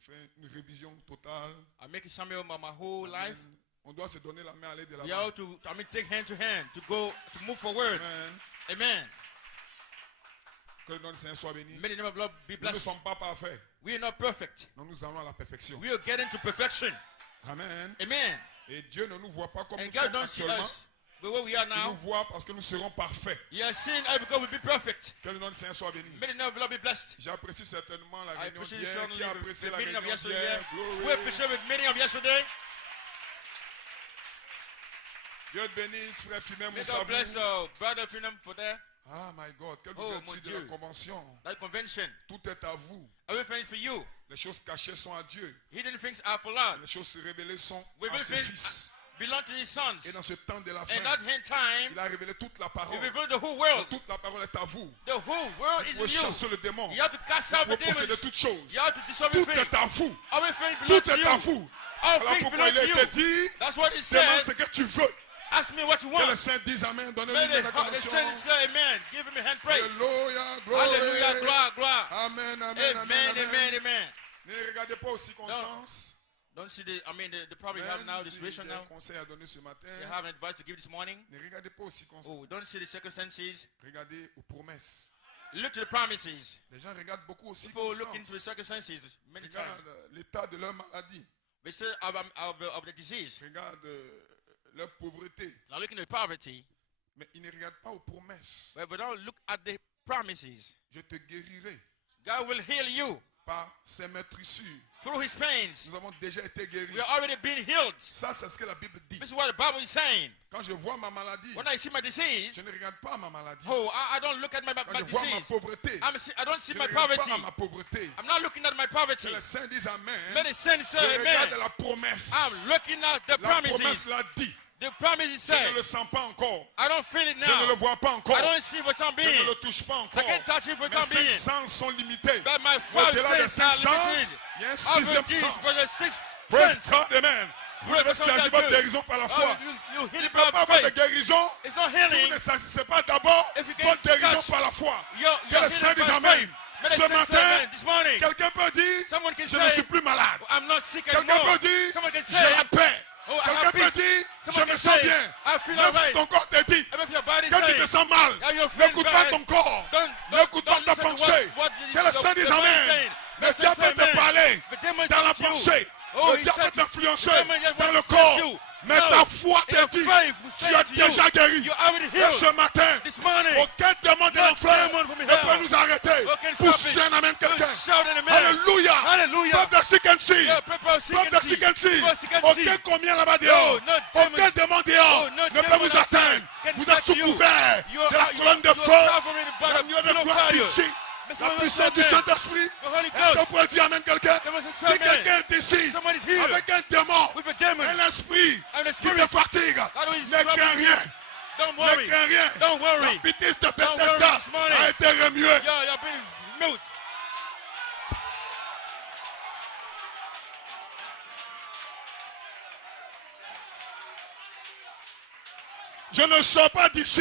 fait une révision totale. I make a summary of my whole life. On doit se donner la main à aller de la We main. have to, take hand to hand to go, to move forward. Amen. Amen. Que le nom du Seigneur soit béni. May the name of the Lord be Nous ne blessed. sommes pas parfaits. We are not perfect. Non, nous allons à la perfection. We are getting to perfection. Amen. Amen. Et Dieu ne nous voit pas comme And nous God sommes don't see actuellement. us the way we are Il nous now. voit parce que nous serons parfaits. He has seen us because we'll be perfect. Que le nom du Seigneur soit béni. May the name of the Lord be blessed. J'apprécie certainement la I réunion appreciate d'hier. certainly Qui a apprécié the la meeting of réunion yesterday. d'hier? We Glory. appreciate the meeting of yesterday. Dieu te bénisse, frère Philem May God bless Moussabou. brother Finam for that. Ah, my God, quelle Oh, ouverture mon de Dieu. la convention. That convention. Tout est à vous. Everything is for you. Les choses cachées sont à Dieu. Hidden things are for Lord. Les choses révélées sont à Revealed ses things fils. belong to his Et sons. dans ce temps de la And fin, that hand time, il a révélé toute la he parole. revealed the whole world. Toute la parole est à vous. The whole world Vous is pouvez in you. chasser le démon. You have to cast Vous out the pouvez posséder demons. toutes choses. You have to destroy Tout everything. est à vous. Everything Tout belongs to est à you. vous. All Voilà things pourquoi belong il to a you. été dit, That's what he demande ce said. que tu veux. Ask me what you Que les want. saints disent Amen. May Donnez-lui the la saints convention. say amen. Give him a hand praise. Alléluia, gloire. Hallelujah, gloire, gloire. Amen, amen, Amen, amen, amen, amen. amen. Ne regardez pas aux circonstances. Don't see the problem you have Même now, the si situation j'ai un now. conseil à donner ce matin. You have an advice to give this morning. Ne regardez pas aux Oh, circonstances. don't see the circumstances. Regardez aux promesses. Look to the promises. Les gens regardent beaucoup aux People look into the circonstances. circumstances many times. Regarde l'état de leur maladie. They say of the disease. Regarde leur pauvreté. Now looking at poverty, Mais ils ne regardent pas aux promesses. but don't look at the promises. Je te guérirai God will heal you par ses meurtrissures. through his pains. Nous avons déjà été guéris. We are already been healed. Ça, c'est ce que la Bible dit. This is what the Bible is saying. Quand je vois ma maladie, When I see my disease, je ne regarde pas ma maladie. oh, I don't look at my Quand je vois ma disease. pauvreté, I don't see je my ne regarde poverty. pas à ma pauvreté. I'm not looking at my poverty. Que les saints disent Amen. May the saints Je say regarde amen. la promesse. I'm looking at the La promesse promises. l'a dit. The promises Je say, ne le sens pas encore. I don't feel it Je ne le now. vois pas encore. I don't see what I'm Je ne being. le touche pas I encore. can't touch it for Mes time cinq being. sens sont limités. But my five Au-delà des senses cinq are sens, limited. il y a un Over sixième this, sens. for the sixth Praise sense. God, amen. Vous devez saisir votre guérison par la foi. You Il heal ne it peut by pas avoir de faith. guérison It's not si vous healing. ne saisissez pas d'abord If you votre can't guérison touch par la foi. You're Que les saints healed disent by Amen. faith. May the Ce saints say matin, amen. This morning, quelqu'un peut dire, someone can je ne suis say, plus malade. I'm not sick Quelqu'un anymore. peut dire, Someone can j'ai say, la paix. oh, I Quelqu'un have peut peace. dire, je Someone me can sens say, bien. I feel Même si alright. ton corps te dit, Even if your body quand tu te says, sens mal, yeah, you're feeling n'écoute pas bad, ton corps. N'écoute pas ta listen to pensée. what Que le Saint dise Amen. Le diable peut te parler dans la pensée. Le diable peut t'influencer dans le corps. Mais ta foi te dit, tu as déjà guéri. Et ce matin, this morning, aucun démon de no l'enfer demon from ne hell peut nous arrêter. can Pour stop it. un amen quelqu'un. shout in a minute. Alléluia. Hallelujah. Peuple de Sikensi. Yeah, people see Peuple can de see. Sikensi. People see can Aucun see. combien là-bas dehors. No Aucun démon dehors Oh, no ne peut demon vous outside atteindre. can Vous êtes touch sous you. couvert You are- de la you- colonne de you are feu. covering by La the lueur de pillow gloire fire. ici. Mais La someone puissance du say amen. Saint-Esprit. The Holy Est-ce que Ghost. vous pouvez dire Amen quelqu'un? Someone say Si amen. quelqu'un est ici Someone is here avec un démon, with a demon. un esprit And a qui spirit te fatigue, that is ne crains troubling rien. Don't Ne worry. crains rien. Don't worry. La bêtise de Don't worry Bethesda this morning. a été remuée. Yeah, you've been mute. Je ne sors pas d'ici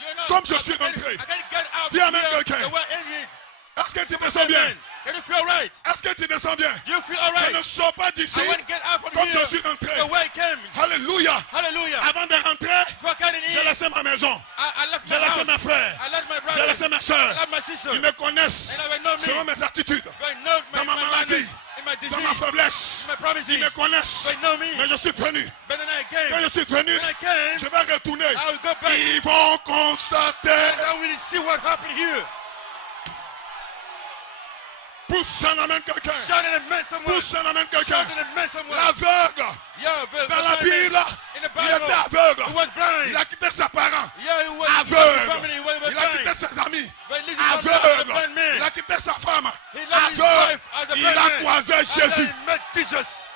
You're not- comme je I suis can't- rentré. I can't get out Dis amen, here quelqu'un. the way in. Est-ce que tu te Someone sens say bien? amen. Can you feel right? Est-ce que tu te sens bien? Do you feel Je ne alright? sors pas d'ici I want to get out from comme here je suis rentré. the way I came. Alléluia. Hallelujah. Avant de rentrer, Before I came in j'ai here, laissé ma maison. I left J'ai my laissé house. mes frères. I left my J'ai brother. laissé ma I soeur. left my sister. Ils me connaissent And they know me. selon mes attitudes, They know dans ma maladie, in my dans ma disease, faiblesse. my promises. Ils me connaissent. They know me. Mais je suis venu. But then I Quand came. je suis venu, When I came, je vais retourner. I will go back. Ils vont constater. I will see what happened here. Pousse un amen quelqu'un. Shout in a man somewhere. Pousse un amen quelqu'un. Shout in a man somewhere. L'aveugle, Yeah, dans la Bible, in the il Bible, était aveugle. he was blind. Il a quitté ses parents. Yeah, he was Aveugle. family. He was Il a quitté blind. ses amis. But he lived his life as a Aveugle. blind man. Il a quitté sa femme. He left his Aveugle. wife as a Il blind a man. croisé And then Jésus. he met Jesus.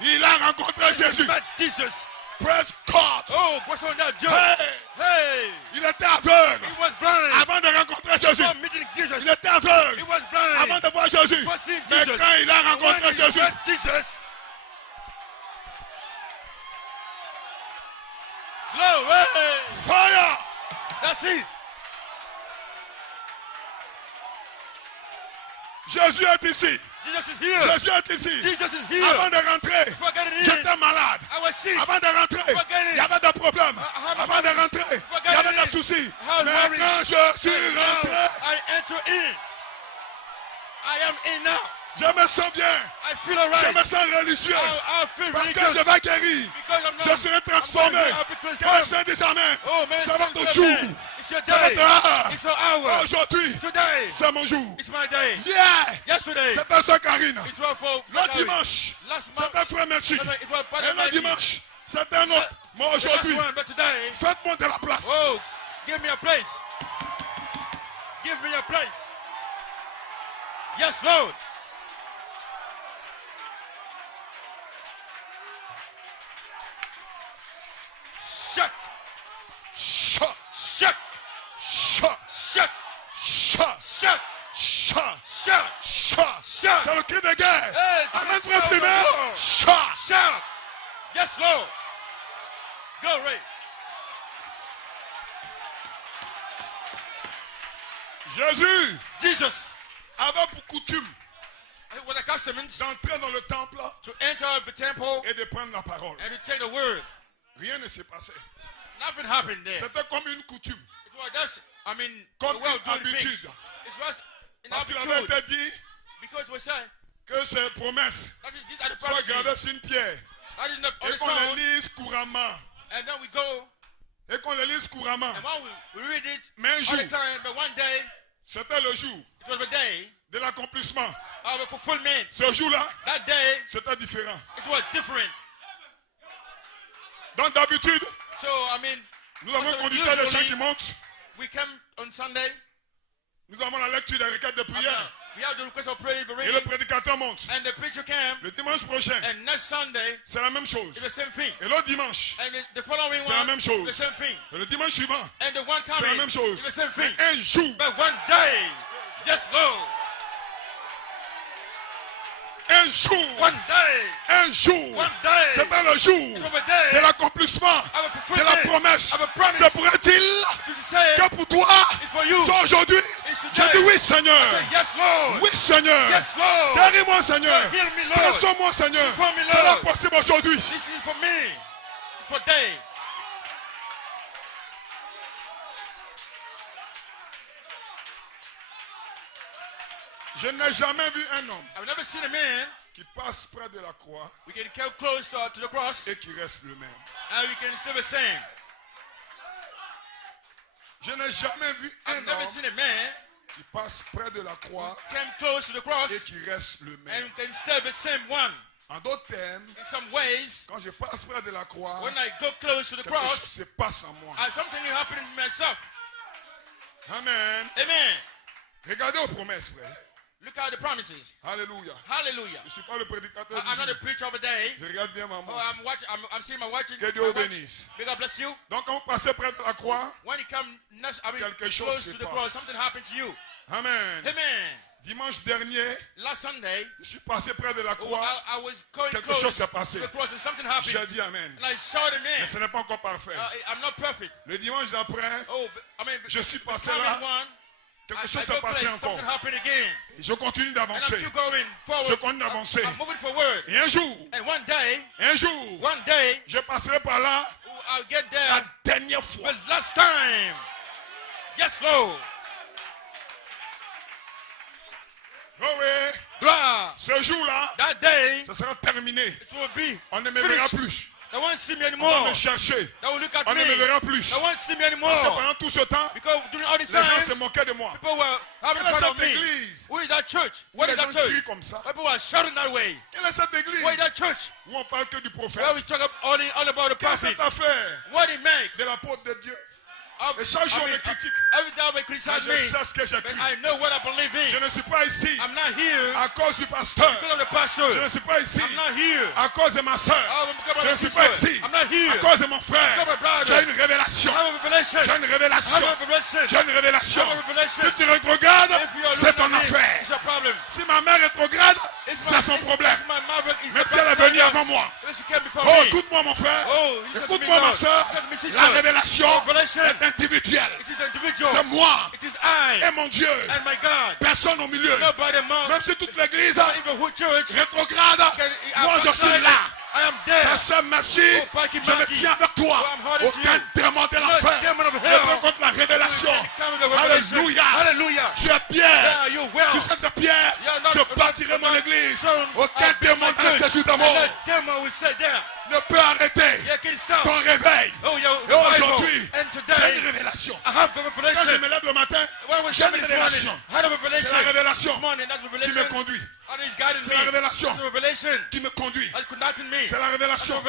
Il a rencontré Jésus. He met Jesus. Praise God. Oh, what's on that joke? Hey, Hey, il était aveugle he was blind. avant de rencontrer Jésus. Before meeting Jesus, Il était aveugle he was blind. avant de voir Jésus. Before seeing Mais Jesus, quand il a when rencontré he Jésus, met Jesus, glory. fire. That's it. Jésus est ici. Jesus is here. Jésus est ici. Jesus is here. Avant de rentrer, Before getting in, j'étais malade. I was sick. Avant de rentrer, il y avait des problèmes. Avant de rentrer, il y avait des soucis. Mais quand je suis rentré, I enter in. I am in now. je me sens bien. I feel alright. Je me sens religieux. I feel Parce really que good. je vais guérir. Because I'm not, Je serai transformé. I'll be Que le transformed. Saint dise Amen. Oh man, C'est votre it's jour. your day. It's your C'est votre day. heure. It's your hour. Aujourd'hui, Today, c'est mon jour. it's my day. Hier, Yesterday, c'était ça, Karine. it was for Le dimanche, last month. c'était Frère Melchi. It was Et le dimanche, c'était un autre. Mais aujourd'hui, but today, faites-moi de la place. oh, give me a place. Give me a place. Yes, Lord. Shut, Shut, shut, shut, shut, shut, shut, shut, shut, shut. shut. C'est le cri de guerre. Hey, Amen, to the frère sound of primaire. the Lord. Shut. Shout. Yes, Lord. Glory. Jésus Jesus, avait pour coutume it was a custom d'entrer dans le temple to enter the temple et de prendre la parole. and to take the word. Rien ne s'est passé. Nothing happened there. C'était comme une coutume. It was just, I mean, Comme the way of une doing things. habitude. It was an Parce qu'il avait attitude. été dit Because we say, que ces promesses these are the soient gravées promises. sur une pierre That is not on et the qu'on les sound. lise couramment. And then we go, Et qu'on les lise couramment. and when we read it Mais un all jour, the time, but one day, c'était le jour it was the day de l'accomplissement. of the fulfillment. Ce jour-là, That day, c'était différent. it was different. Donc d'habitude, So, I mean, nous avons conducteur des gens qui montent. we come on Sunday, Nous avons la lecture des requêtes de prière. we have the request of prayer, the Et le reading, prédicateur monte. and the preacher came, Le dimanche prochain, and next Sunday, c'est la même chose. it's the same thing. Et l'autre dimanche, And the following c'est la one, même chose. the same thing. Et le dimanche suivant, And the one c'est la coming, même chose. it's the same Mais thing. un jour, But one day, yes, Lord, un jour, one day, un jour, one day, c'était le jour of a day, de l'accomplissement of a de fulfillment, la promesse. of a promise. Se pourrait-il to say, que pour toi, it's for you. soit aujourd'hui, It's je today. dis oui I Seigneur, say, yes, Lord. oui Seigneur, Yes, Lord. guéris-moi Seigneur, Heal me, Lord. transforme-moi Seigneur, Transform me, cela Lord. est possible aujourd'hui. This is for me. It's for day. Je n'ai jamais vu un homme I've never seen a man, qui passe près de la croix we can come close to the cross, et qui reste le même. and we can still the same. Je n'ai jamais vu I've un never homme seen a man qui passe près de la croix come close to the et cross, qui reste le and même. we can still the same one. En d'autres termes, In some ways, quand je passe près de la croix, when I go close to the quelque chose cross, se passe en moi. something is happening to myself. Amen. Amen. Regardez aux promesses, frère. Look at the promises. Alléluia. Hallelujah. Je ne suis pas le prédicateur I'm not du a jour. preacher of a day. Je regarde bien ma Oh, montre. I'm watching. I'm seeing my watching. Que Dieu my watch. bénisse. May God bless you. Donc quand vous passez près de la croix, When you come next, Quelque chose close se to the passe. cross, something happened to you. Amen. Amen. Dimanche dernier, Last Sunday, je suis passé près de la oh, croix. I was going Quelque close chose s'est to passé. the cross, and something happened. J'ai dit Amen. And I shouted, Mais man, ce n'est pas encore parfait. I'm not perfect. Le dimanche d'après, Oh, I mean, je suis the passé coming là. one, Quelque I chose go s'est passé place, encore. something happened again. Et je continue And I'm d'avancer. keep going forward. Je continue d'avancer. I'm moving forward. Et un jour, And one day, je passerai par là I'll get there. la dernière fois. But last time, yes, Lord. Oh oui, Gloire. ce jour-là, That day, ce sera terminé. it will be On ne me verra finished. plus. They won't see me On anymore. va me chercher. They will look at On me. ne me verra plus. They won't see me Parce que anymore. pendant tout ce temps, Because during all these les gens times, se moquaient de moi. people were having Quelle est fun of cette me. église Who is that church? où What les is gens that church? crient comme ça? People were shouting that way. Quelle est cette église What is that church? où on parle que du prophète? Where we talk all about the Quelle est prophet. cette affaire What he make? de l'apôtre de Dieu? Of- Et chaque jour, on I me mean, critique. every day they Mais criticize je me. sais ce que But j'écris. I know what I believe Je in. ne suis pas ici I'm not here à cause du pasteur. because of the pastor. Je ne suis pas ici I'm not here à cause de ma soeur. because of Je ne my suis pas sister. ici I'm not here à cause de mon frère. because of my brother. J'ai une révélation. I have a revelation. J'ai une I have révélation. a revelation. J'ai une révélation. I have a revelation. Si tu regardes, If you are c'est looking ton at me, affaire. it's a problem. Si ma mère rétrograde, If C'est son problème. Même si elle est venue avant moi. Oh, écoute-moi mon frère. Écoute-moi ma soeur. La révélation est individuelle. C'est moi et mon Dieu. Personne au milieu. Même si toute l'église rétrograde, moi je suis là. Ta soeur, merci. Je me tiens avec toi. Aucun démon de l'enfer ne peut contre la révélation. Alléluia. Tu es Pierre. Tu sais de Pierre. Je bâtirai mon église. Aucun démon dans le séjour d'amour ne peut arrêter ton réveil. Et aujourd'hui, j'ai une révélation. Quand je me lève le matin, j'ai une révélation. C'est la révélation qui me conduit. C'est la révélation qui me conduit. C'est la révélation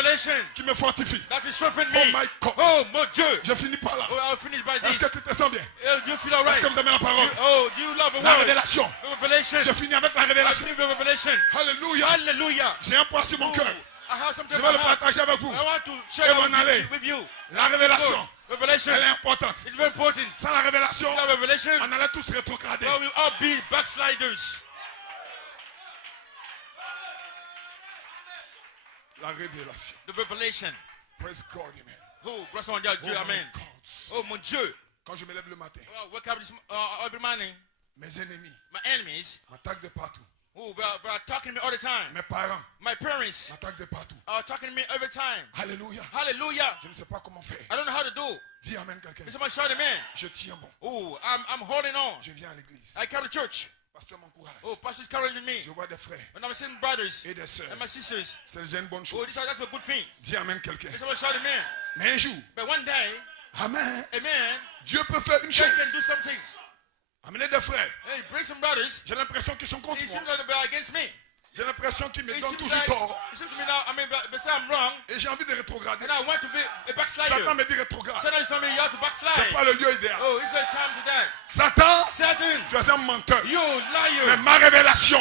qui me fortifie. Oh my God. Oh mon Dieu. Je finis par là. Est-ce que tu te sens bien? Est-ce que vous aimez la parole? La révélation. Je finis avec la révélation. Alléluia. J'ai un poids sur mon cœur. Je vais le partager avec vous. Et m'en aller. La révélation. Elle est importante. Sans la révélation, on allait tous rétrograder. La révélation. The revelation. Praise God, amen. Oh, Dieu, amen. Oh mon Dieu. Quand je me lève le matin, wake up every morning. Mes ennemis, my enemies, m'attaquent de partout. Oh, they are talking to me all the time. Mes parents, my parents, m'attaquent de partout. Are talking to me every time. Alléluia. Hallelujah. Je ne sais pas comment faire. I don't know how to do. Dis amen quelqu'un. Somebody shout amen. Je tiens bon. Oh, I'm holding on. Je viens à l'église. I come to church. Pasteur m'encourage. Oh, pastor's encouraging me. Je vois des frères. And I'm seeing brothers et des sœurs. And my sisters. C'est déjà une bonne chose. Oh, that's a good thing. Dis amen quelqu'un. Somebody shout amen. Mais un jour, but one day, amen. Amen. Dieu peut faire une chose. God can do something. Amener des frères. Hey, bring some brothers. J'ai l'impression qu'ils sont contre moi. Seems like they're against me. J'ai l'impression qu'ils me donnent toujours tort. Et j'ai envie de rétrograder. Satan me dit rétrograde. C'est pas le lieu idéal. Satan, tu es un menteur. Mais ma révélation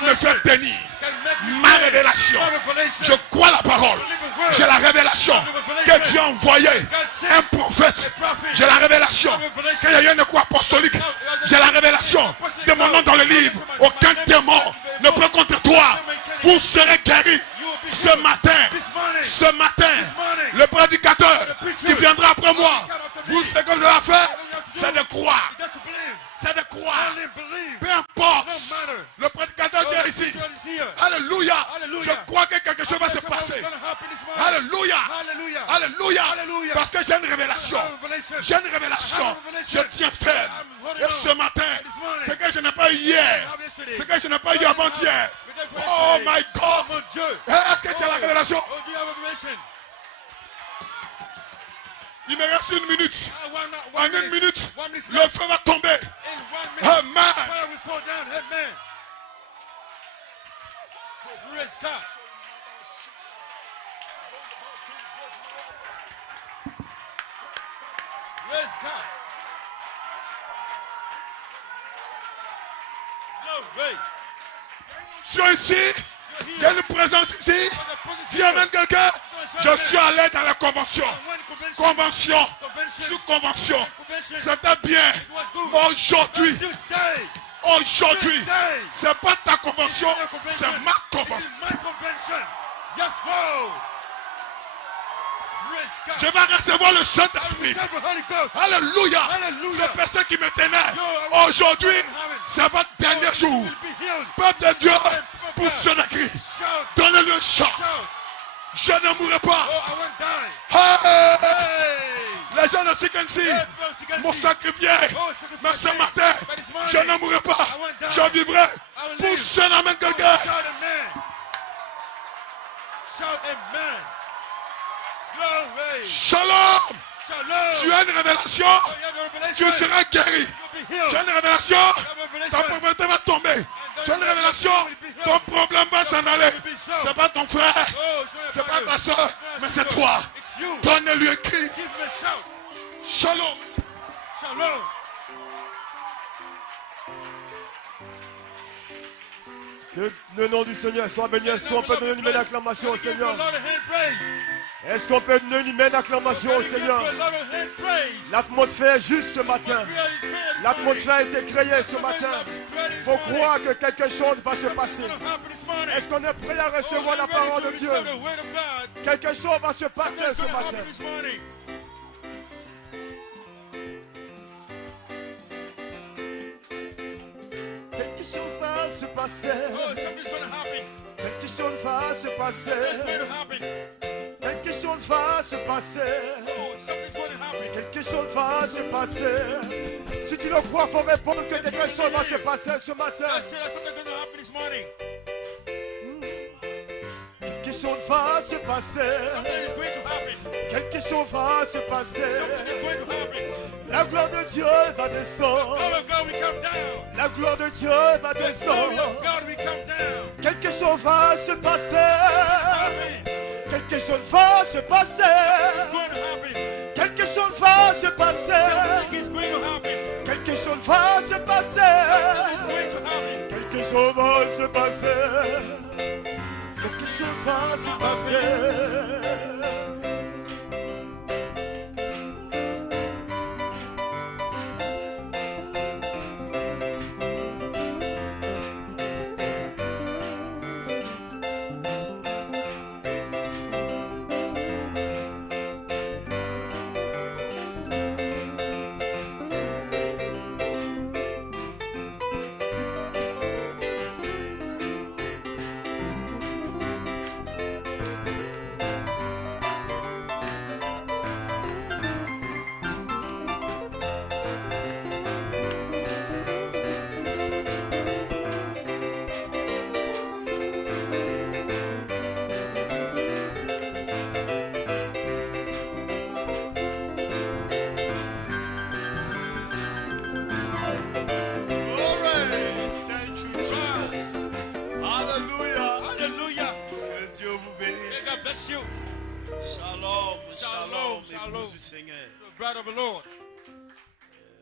me fait tenir. Ma révélation. Je crois la parole. J'ai la révélation que Dieu a envoyé un prophète. J'ai la révélation qu'il y a eu un écho apostolique. J'ai la révélation de mon nom dans le livre. Aucun démon ne peut contre toi. Vous serez guéris ce matin. Ce matin, le prédicateur qui viendra après moi, vous savez que vous allez faire, c'est de croire. C'est de croire. Peu importe. Le prédicateur qui est ici. Alléluia. Je crois que quelque chose va se passer. Alléluia. Alléluia. Parce que j'ai une révélation. J'ai une révélation. Je tiens ferme. Et ce matin, ce que je n'ai pas eu hier, ce que je n'ai pas eu avant-hier. Oh my God. Est-ce que tu as la révélation? Il me reste une minute. En une minute, le feu va tomber. Amen. Je suis ici. Il y a une présence ici. Viens même quelqu'un. Je suis allé dans la convention. Convention. Sous convention. C'était bien. Aujourd'hui. Aujourd'hui. C'est pas ta convention. C'est ma convention. Je vais recevoir le Saint-Esprit. Alléluia. C'est personne qui me tenait. Aujourd'hui, c'est votre dernier jour. Peuple de Dieu, pour Jésus-Christ, donnez-lui un chant. Je ne mourrai pas. Hey! Les gens de Sikensi m'ont sacrifié. Mais ce matin, je ne mourrai pas. Je vivrai pour Jésus. Quelqu'un. Shalom. Tu as une révélation. Tu seras guéri. Tu as une révélation. Ta pauvreté va tomber. Tu as une révélation. Ton problème va s'en aller. C'est pas ton frère. C'est pas ta soeur. Mais c'est toi. Donne-lui un cri. Shalom. Shalom. Que le nom du Seigneur soit béni. Est-ce qu'on peut donner une belle acclamation au Seigneur? Est-ce qu'on peut donner une immense acclamation au Seigneur? L'atmosphère est juste ce matin. L'atmosphère a été créée ce matin. Il faut croire que quelque chose va se passer. Est-ce qu'on est prêt à recevoir la parole de Dieu? Quelque chose va se passer ce matin. Quelque chose va se passer. Quelque chose va se passer. Quelque chose va se passer. Quelque chose va se passer. Si tu le crois, il faut répondre que quelque chose va se passer ce matin. Quelque chose va se passer. Quelque chose va se passer. La gloire de Dieu va descendre. La gloire de Dieu va descendre. Quelque chose va se passer. Quelque chose va se passer. Quelque chose va se passer. Quelque chose va se passer. Quelque chose va se passer. Quelque chose va se passer.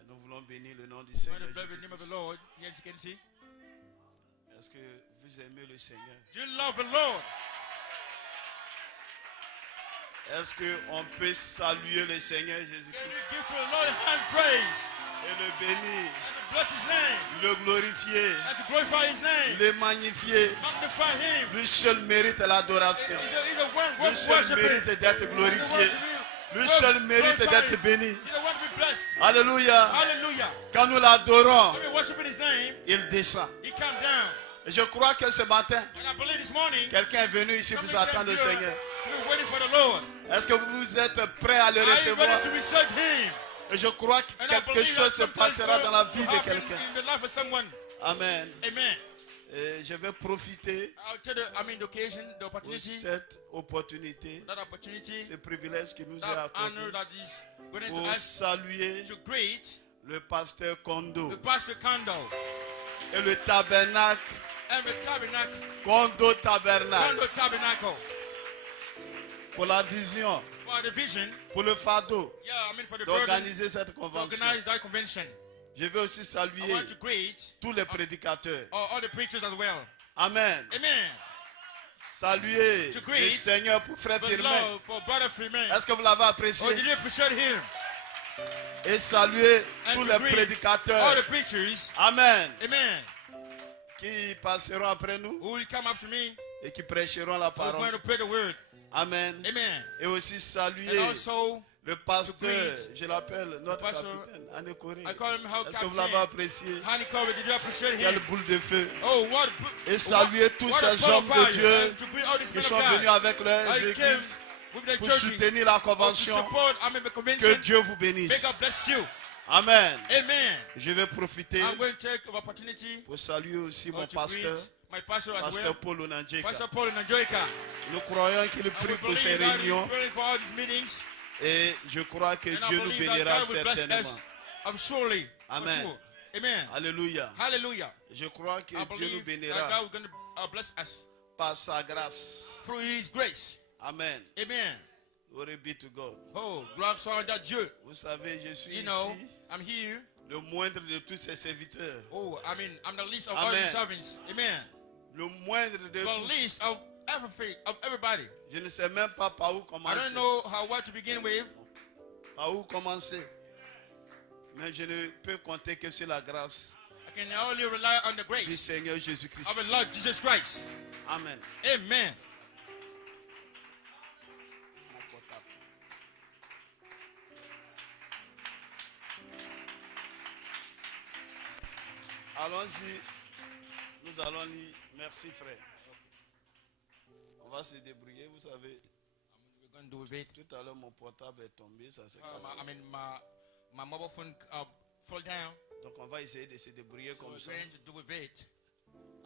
Nous voulons bénir le nom du Seigneur. Est-ce que vous aimez le Seigneur? Do you love the Lord? Est-ce qu'on peut saluer le Seigneur Jésus-Christ? Can you give to the Lord a hand praise? Et le bénir, and to bless his name, le glorifier, and to glorify his name, le magnifier? magnify him. Lui seul mérite l'adoration. He's a one Lui seul mérite d'être glorifié. Lui seul mérite d'être béni. Alléluia. Quand nous l'adorons, il descend. Et je crois que ce matin, quelqu'un est venu ici pour attendre le Seigneur. Est-ce que vous êtes prêts à le recevoir? Et je crois que quelque chose se passera dans la vie de quelqu'un. Amen. Et je vais profiter de cette opportunité, ce privilège qui nous est accordé pour saluer le pasteur Kondo et le tabernacle Kondo Tabernacle pour la vision, pour le fardeau d'organiser cette convention. Je veux aussi saluer tous les prédicateurs. Amen. Saluer le Seigneur pour Frère Firmin. Est-ce que vous l'avez apprécié? Et saluer tous les prédicateurs. Amen. Qui passeront après nous et qui prêcheront la parole. Amen. Et aussi saluer le pasteur, je l'appelle notre capitaine, Anne Corée. Est-ce que vous l'avez apprécié? Quelle boule de feu. Et saluer tous ces hommes de Dieu qui sont venus avec leurs équipes pour soutenir la convention. Que Dieu vous bénisse. Amen. Je vais profiter pour saluer aussi mon pasteur. Pasteur Paul Onanjeka. Nous croyons qu'il prie pour ces réunions. Et je crois que Dieu nous bénira certainement. Amen. Alléluia. Je crois que Dieu nous bénira par sa grâce. Amen. Glory be to God. Oh, gloire soit à Dieu. Vous savez, je suis ici. I'm here. Le moindre de tous ses serviteurs. Oh, I'm the least of all the servants. Amen. Le moindre de tous. The least of everybody. Je ne sais même pas par où commencer. I don't know what to begin with. Par où commencer. Mais je ne peux compter que sur la grâce. I can only rely on the grace du Seigneur Jésus-Christ. of the Lord Jesus Christ. Amen. Amen. Allons-y. Nous allons lire. Merci frère. On va se débrouiller, vous savez. Tout à l'heure mon portable est tombé, ça s'est cassé. My mobile phone fell down. Donc on va essayer de se débrouiller comme ça. To do with it.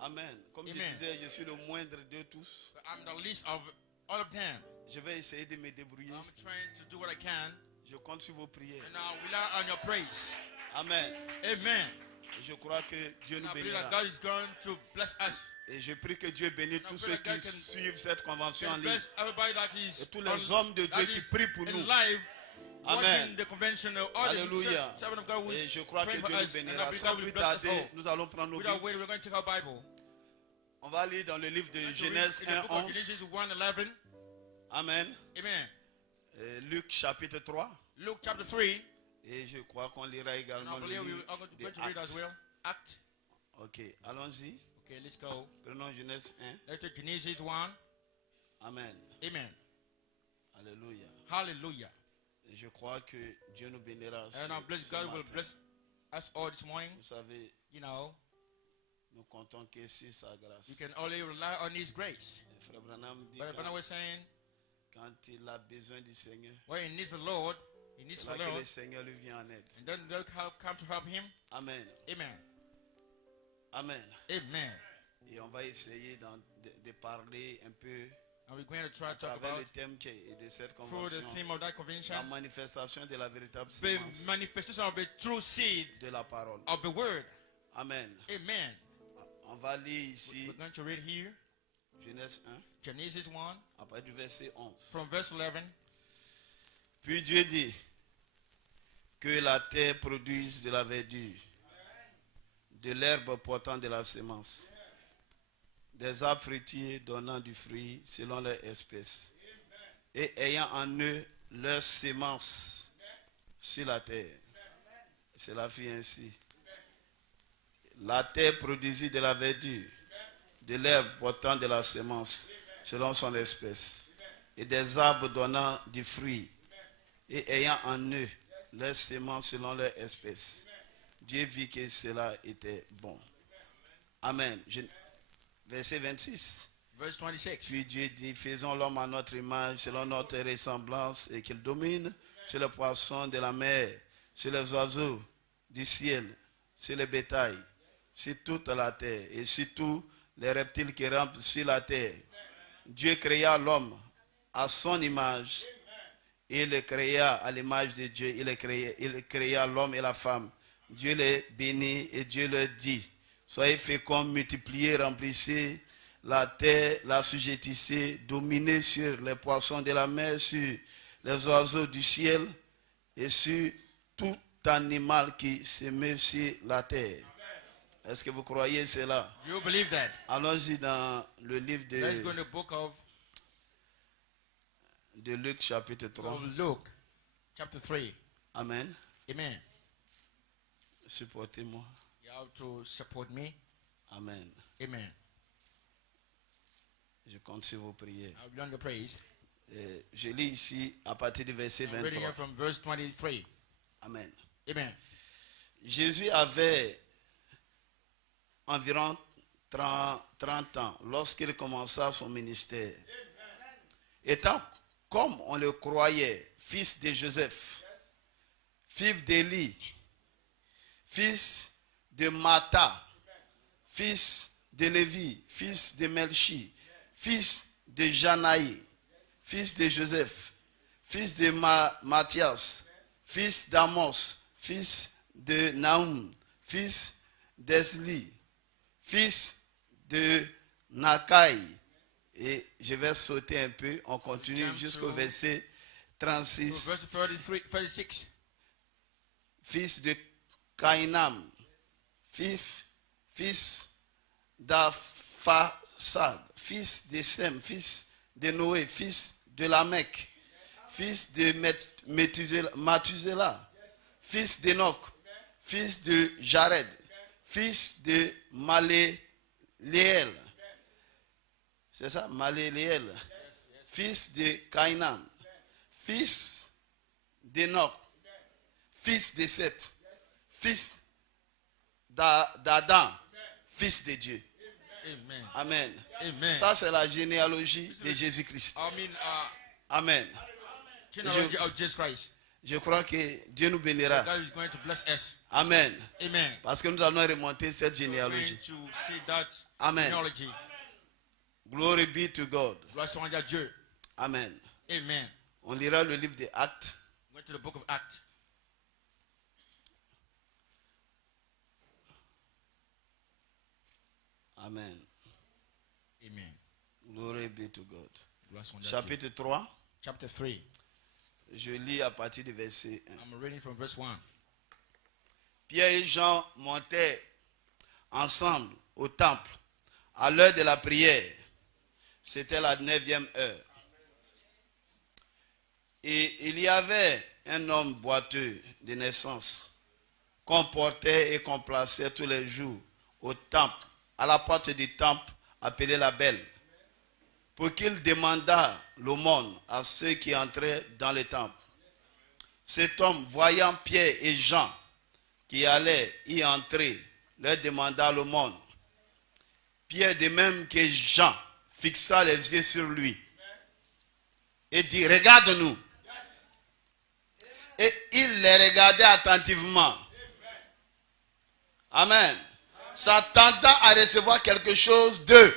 Amen. Comme Amen. je disais, je suis le moindre de tous. I'm the least of all of them. Je vais essayer de me débrouiller. I'm trying to do what I can. Je compte sur vos prières. And I rely on your praise. Amen. Amen. Je crois que Dieu nous bénira. God is going to bless us. Et je prie que Dieu bénisse tous ceux qui suivent cette convention en ligne. Et tous les on, hommes de Dieu qui prient pour nous. Amen. The convention, Alléluia. Et je crois que Dieu nous bénira. Sans plus tarder, nous allons prendre nos Bibles. On va lire dans le livre de Genèse 1:11. Amen. Amen. Luc chapitre 3. Luke chapter 3. Et je crois qu'on lira également le livre des Actes. Ok, allons-y. Okay, let's go. Prenons Genèse 1. Let's Genesis 1. Amen. Amen. Alléluia. Hallelujah. Et je crois que Dieu nous bénira. And I bless God will bless us all this morning. Vous savez, you know, nous comptons que c'est sa grâce. You can only rely on His grace. Frère Branham dit but Branham was saying, quand il a besoin du Seigneur, when he needs the Lord, he needs the Lord. Que le Seigneur lui vient en aide. And then they'll come to help him. Amen. Amen. Amen. Amen. Et on va essayer de parler un peu. And we're going to try to talk about le thème de cette through the theme of that convention, la manifestation de la véritable the manifestation of the true seed de la parole. Of the word. Amen. Amen. On va lire ici. We're going to read here. Genèse 1. Genesis 1. Après du verset 11. From verse 11. Puis Dieu dit que la terre produise de la verdure, de l'herbe portant de la semence, des arbres fruitiers donnant du fruit selon leur espèce, et ayant en eux leur semence sur la terre. Cela fut ainsi. La terre produisit de la verdure, de l'herbe portant de la semence selon son espèce, et des arbres donnant du fruit, et ayant en eux leur semence selon leur espèce. Dieu vit que cela était bon. Amen. Verset 26. Verse 26. Puis Dieu dit, faisons l'homme à notre image, selon notre ressemblance, et qu'il domine sur les poissons de la mer, sur les oiseaux du ciel, sur le bétail, sur toute la terre, et sur tous les reptiles qui rampent sur la terre. Dieu créa l'homme à son image. Il le créa à l'image de Dieu. Il créa l'homme et la femme. Dieu les bénit et Dieu leur dit, soyez féconds, multipliez, remplissez la terre, la sujettissez, dominez sur les poissons de la mer, sur les oiseaux du ciel et sur tout animal qui se met sur la terre. Est-ce que vous croyez cela? Do you believe that? Allons-y dans le livre Let's go in the book of de Luc chapitre 3. Of Luke chapter 3. Amen. Amen. Supportez-moi. You have to support me. Amen. Amen. Je compte sur vos prières. I've learned the praise. Je lis ici à partir du verset 23. Reading here from verse 23. Amen. Amen. Jésus avait environ 30 ans lorsqu'il commença son ministère. Étant comme on le croyait, fils de Joseph, fils d'Élie, fils de Mattha, fils de Lévi, fils de Melchi, fils de Janaï, fils de Joseph, fils de Matthias, fils d'Amos, fils de Naum, fils d'Esli, fils de Nakai. Et je vais sauter un peu, on continue jusqu'au verset 36. Verse 36. Fils de Caïnam, fils d'Aphasaï, Sad, fils de Sem, fils de Noé, fils de Lamech, fils de Mathusélah, fils d'Enoch, fils de Jared, fils de Maléléel. C'est ça, Maléléel. Fils de Caïnan, fils d'Enoch, fils de Seth, fils d'Adam, fils de Dieu. Amen. Amen. Amen. Ça, c'est la généalogie de Jésus-Christ. Amen. Genealogy of Jesus Christ. Je crois que Dieu nous bénira. God is going to bless us. Amen. Amen. Parce que nous allons remonter cette généalogie. To see that Amen. genealogy. Glory be to God. Gloire soit à Dieu. Amen. Amen. On lira le livre des Actes. Going to the book of Acts. Amen. Amen. Glory be to God. Gloire soit à Chapitre 3. Chapter 3. Je lis à partir du verset 1. I'm reading from verse 1. Pierre et Jean montaient ensemble au temple à l'heure de la prière. C'était la 9e heure. Et il y avait un homme boiteux de naissance qu'on portait et qu'on plaçait tous les jours au temple, à la porte du temple appelée la Belle, pour qu'il demandât l'aumône à ceux qui entraient dans le temple. Cet homme, voyant Pierre et Jean qui allaient y entrer, leur demanda l'aumône. Pierre, de même que Jean, fixa les yeux sur lui et dit, regarde-nous. Et il les regardait attentivement. Amen. S'attendant à recevoir quelque chose d'eux.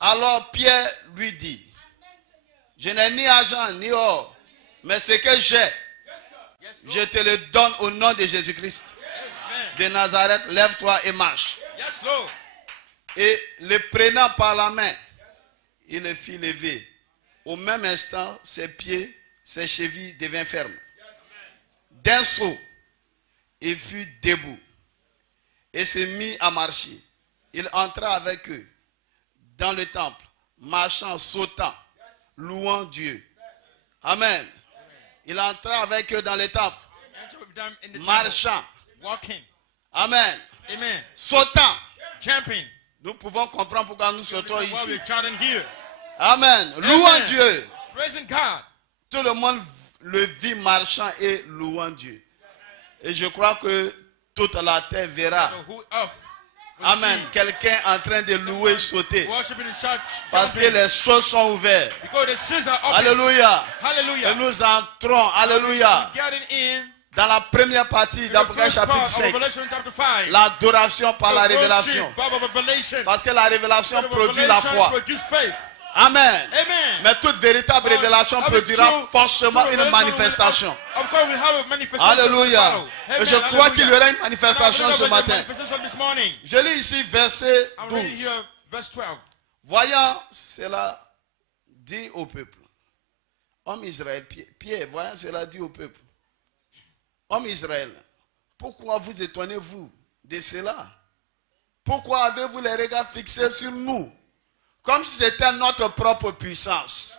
Alors Pierre lui dit, je n'ai ni argent ni or, mais ce que j'ai, je te le donne au nom de Jésus-Christ de Nazareth. Lève-toi et marche. Et le prenant par la main, il le fit lever. Au même instant, ses pieds, ses chevilles devinrent fermes. D'un saut, il fut debout et se mit à marcher. Il entra avec eux dans le temple, marchant, sautant, louant Dieu. Amen. Il entra avec eux dans le temple, marchant, amen, sautant. Nous pouvons comprendre pourquoi nous sautons ici. Amen. Louant Dieu. Tout le monde le vit marchant et louant Dieu. Et je crois que toute la terre verra. Amen. Quelqu'un en train de louer, sauter. Parce que les cieux sont ouverts. Alléluia. Et nous entrons. Alléluia. Dans la première partie d'Apocalypse chapitre 5. L'adoration par la révélation. Parce que la révélation produit la foi. Amen. Mais toute véritable révélation produira forcément une manifestation. Alléluia. Et je crois qu'il y aura une manifestation ce matin. Je lis ici verset 12. Voyant cela, dit au peuple. Homme Israël, Pierre, voyant cela, dit au peuple. Homme Israël, pourquoi vous étonnez-vous de cela? Pourquoi avez-vous les regards fixés sur nous? Comme si c'était notre propre puissance.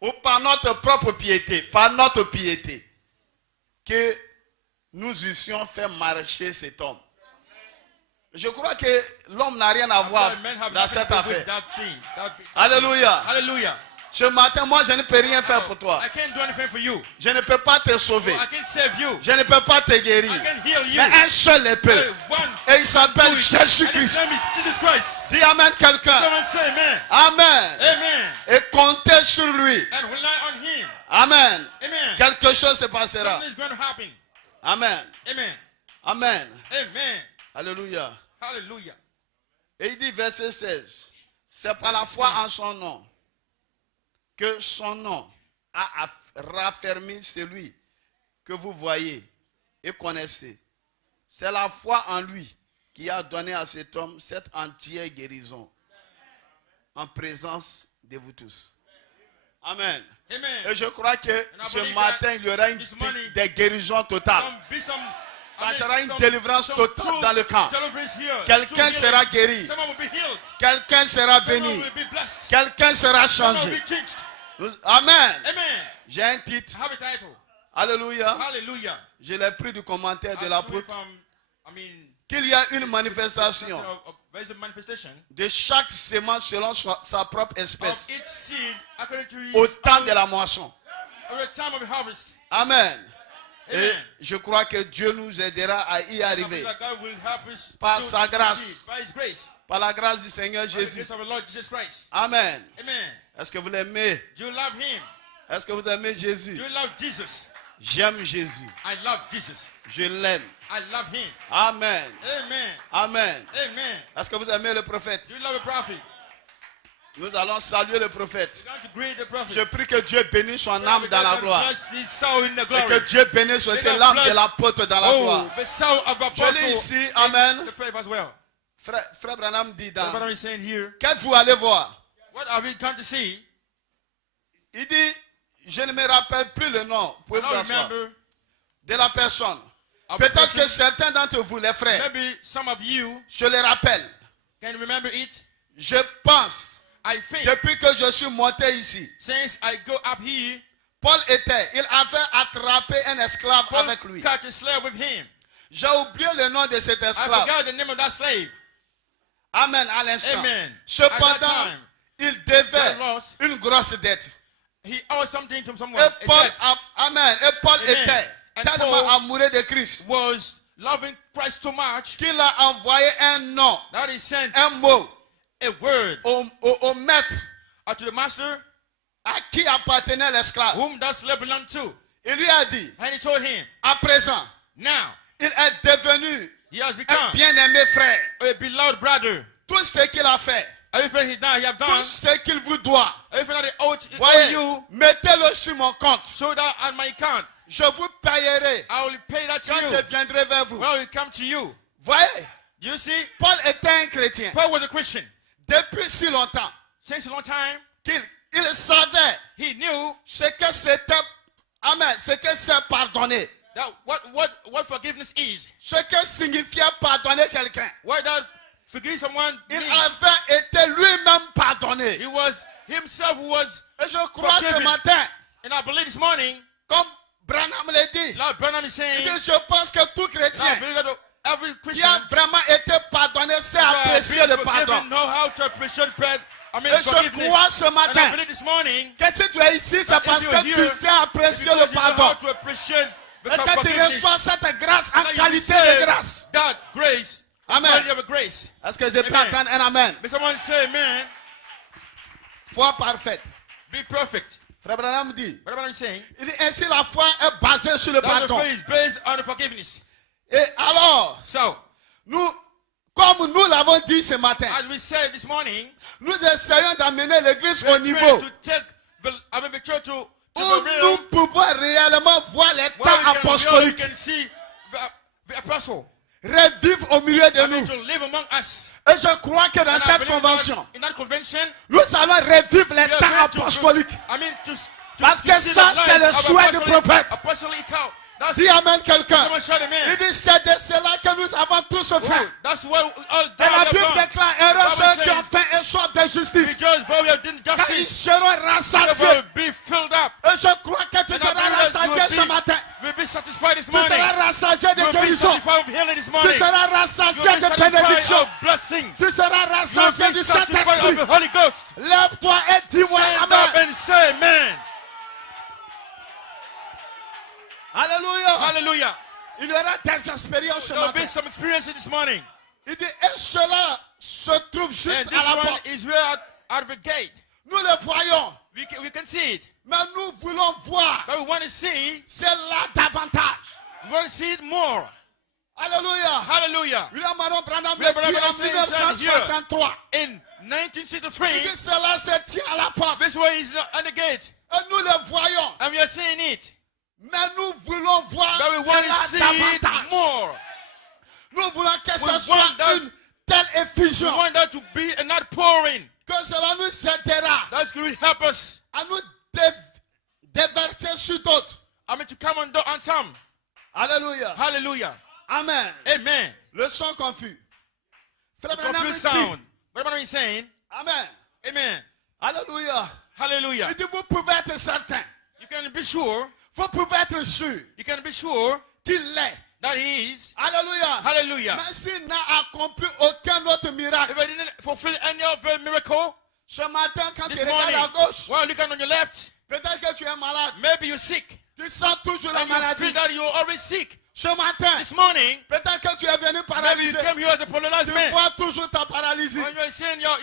Ou par notre propre piété. Par notre piété. Que nous eussions fait marcher cet homme. Je crois que l'homme n'a rien à voir dans cette affaire. Alléluia. Alléluia. Ce matin, moi, je ne peux rien faire pour toi. Je ne peux pas te sauver. Je ne peux pas te guérir. Mais un seul est peu. Et il s'appelle Jésus-Christ. Dis Amen quelqu'un. Amen. Et comptez sur lui. Amen. Quelque chose se passera. Amen. Amen. Alléluia. Et il dit verset 16. C'est par la foi en son nom que son nom a raffermi celui que vous voyez et connaissez. C'est la foi en lui qui a donné à cet homme cette entière guérison en présence de vous tous. Amen. Et je crois que ce matin, il y aura des guérisons totales. Ça sera une délivrance totale dans le camp. Quelqu'un sera guéri. Quelqu'un sera béni. Quelqu'un sera changé. Amen. J'ai un titre. Alléluia. Je l'ai pris du commentaire de l'apôtre. Qu'il y a une manifestation de chaque semence selon sa propre espèce au temps de la moisson. Amen. Et je crois que Dieu nous aidera à y arriver par sa grâce, par la grâce du Seigneur Jésus. Amen. Est-ce que vous l'aimez? Est-ce que vous aimez Jésus? J'aime Jésus. Je l'aime. Amen. Amen. Est-ce que vous aimez le prophète? Nous allons saluer le prophète. Je prie que Dieu bénisse son âme dans la gloire. Et que Dieu bénisse aussi l'âme de l'apôtre dans la gloire. Je lis ici, amen. Frère Branham dit dans qu'êtes-vous allé voir? Il dit, je ne me rappelle plus le nom. Pouvez vous asseoir, de la personne. Peut-être que certains d'entre vous, les frères, je les rappelle. Je pense, depuis que je suis monté ici, Paul il avait attrapé un esclave avec lui. J'ai oublié le nom de cet esclave. Amen, à l'instant. Cependant, il devait une grosse dette. Et Paul, amen, et Paul était tellement amoureux de Christ qu'il a envoyé un nom, un mot au maître à qui appartenait l'esclave. Il lui a dit, à présent, il est devenu un bien-aimé frère. Tout ce qu'il a fait, tout ce qu'il vous doit, voyez, mettez-le sur mon compte. Je vous payerai quand je viendrai vers vous. Voyez, Paul était un chrétien depuis si longtemps qu'il savait ce que c'était, amen, ce que c'est pardonner. Ce que signifiait pardonner quelqu'un. Il avait été lui-même pardonné. Et je crois ce matin, comme Branham l'a dit, je pense que tout chrétien qui a vraiment été pardonné sait apprécier le pardon. Et je crois ce matin que si tu es ici, c'est parce que tu sais apprécier le pardon. Et que tu reçois cette grâce en qualité de grâce. Amen. Est-ce que je peux entendre un amen? Foi parfaite. Be perfect. Frère Branham dit, il dit ainsi la foi est basée sur le pardon. Et alors, comme nous l'avons dit ce matin, nous essayons d'amener l'église au niveau où nous pouvons réellement voir les temps apostoliques revivre au milieu de nous. Et je crois que dans cette convention, nous allons revivre les temps apostoliques. Parce que ça, c'est le souhait du prophète. Dis amen quelqu'un. Il dit c'est de cela que nous avons tous fait. Et la Bible déclare heureux ceux qui ont faim et soif de justice, car ils seront rassasiés. Et je crois que tu seras rassasié ce matin. Tu seras rassasié de guérison. Tu seras rassasié de bénédiction. Tu seras rassasié du Saint-Esprit. Lève-toi et dis-moi amen. Alléluia. Hallelujah. Il y aura des expériences ce matin. Be some experiences this morning. Il dit, et cela se trouve juste à la porte. Is right out of the gate. Nous le voyons. We can see it. Mais nous voulons voir. But we want to see. C'est là davantage. We want to see it more. Alléluia. Hallelujah. William Marion Branham le dit en 1963. In 1963. Il dit, cela se tient à la porte. This way is on the gate. Et nous le voyons. And we are seeing it. Mais nous voulons voir cela davantage. More. Nous voulons que ce soit une telle effusion. We want that to be an outpouring. Que cela nous aidera. That's going to help us. À nous déverser sur d'autres. I mean to come on some. Alléluia. Hallelujah. son confus. Confused sound. What are you saying? Amen. Amen. Alléluia. Hallelujah. Il dit, vous pouvez être certain. You can be sure. Vous pouvez être sûr. You can be sure qu'il l'est. That he is. Hallelujah. Hallelujah. Mais s'il n'a accompli aucun autre miracle. If I didn't fulfill any other miracle. Ce matin, quand tu morning, regardes à gauche. While looking on your left. Peut-être que tu es malade. Maybe you're sick. Tu sens toujours la and maladie. You feel that you're always sick. Ce matin, this morning, peut-être que tu es venu paralysé. Maybe you came here as a paralyzed man. Tu vois toujours ta paralysie. When you're seeing your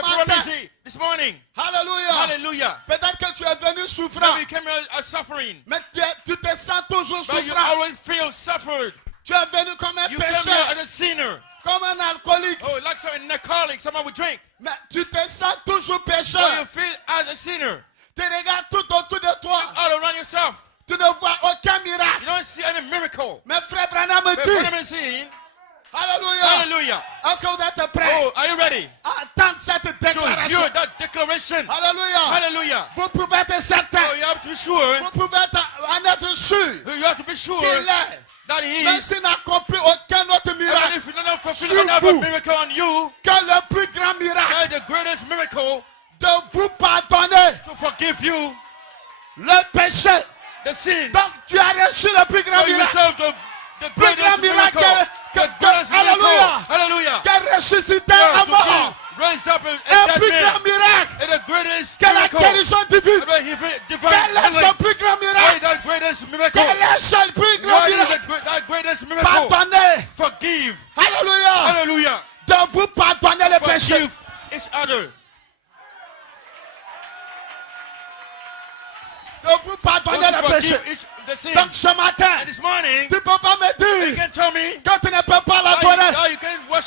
paralysis this morning. Hallelujah. Hallelujah. Peut-être que tu es venu souffrant. Maybe you came here as suffering. Mais tu te sens toujours souffrant. You always feel suffered. Tu es venu comme un pécheur. You came here as a sinner. Comme un alcoolique. Oh, like an alcoholic, someone would drink. Mais tu te sens toujours pécheur. Oh, you feel as a sinner. Tu regardes tout autour de toi. Look all around yourself. Tu ne vois aucun miracle. You don't see any miracle. Mais frère Branham me dit. Hallelujah. Hallelujah. Est-ce que vous êtes prêts? Oh, are you ready? Attendre cette déclaration. To hear that declaration. Hallelujah. Hallelujah. Vous pouvez être certain. Oh, you have to be sure. Vous pouvez être sûr. You have to be sure. Qu'il est. That he is. Même s'il n'a accompli aucun autre miracle. If you don't fulfill another miracle on you. Que le plus grand miracle. The greatest miracle. De vous pardonner. To forgive you. Le péché. The sins. Donc tu as reçu le plus grand miracle. The greatest miracle. The greatest Hallelujah. Hallelujah. Qui a ressuscité à mort. Raised up un plus grand miracle. And the greatest que la guérison divine. Quel est son plus grand miracle? Quel est son plus grand miracle? Pardonner. Forgive. Hallelujah. Hallelujah. De vous pardonner les péchés. Each other. De vous pardonner les péchés. Donc ce matin, tu ne peux pas me dire que tu ne peux pas l'adorer. Moi,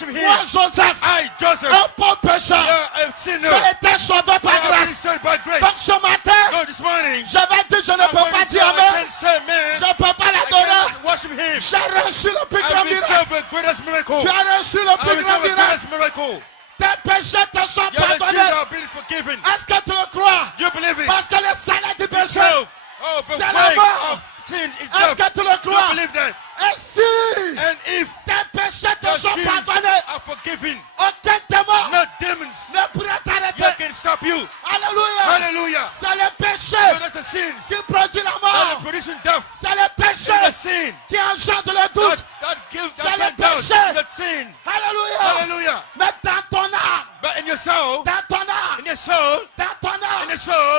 Joseph, un pauvre pécheur, j'ai été sauvé par grâce. Donc ce matin, je vais dire, je ne peux pas dire amen. Je ne peux pas l'adorer. J'ai reçu le plus grand miracle. Tu as reçu le plus grand miracle. Tes péchés te sont pardonnés. Est-ce que tu le crois? Parce que le salaire du péché, c'est la mort. Est-ce que tu le crois? Et si tes péchés te sont pardonnés, aucun démon ne pourra t'arrêter. Alléluia. C'est le péché qui produit la mort. C'est le péché qui engendre le doute. C'est le péché. Alléluia. Mais dans ton âme, But in your soul, dans ton âme, in your soul,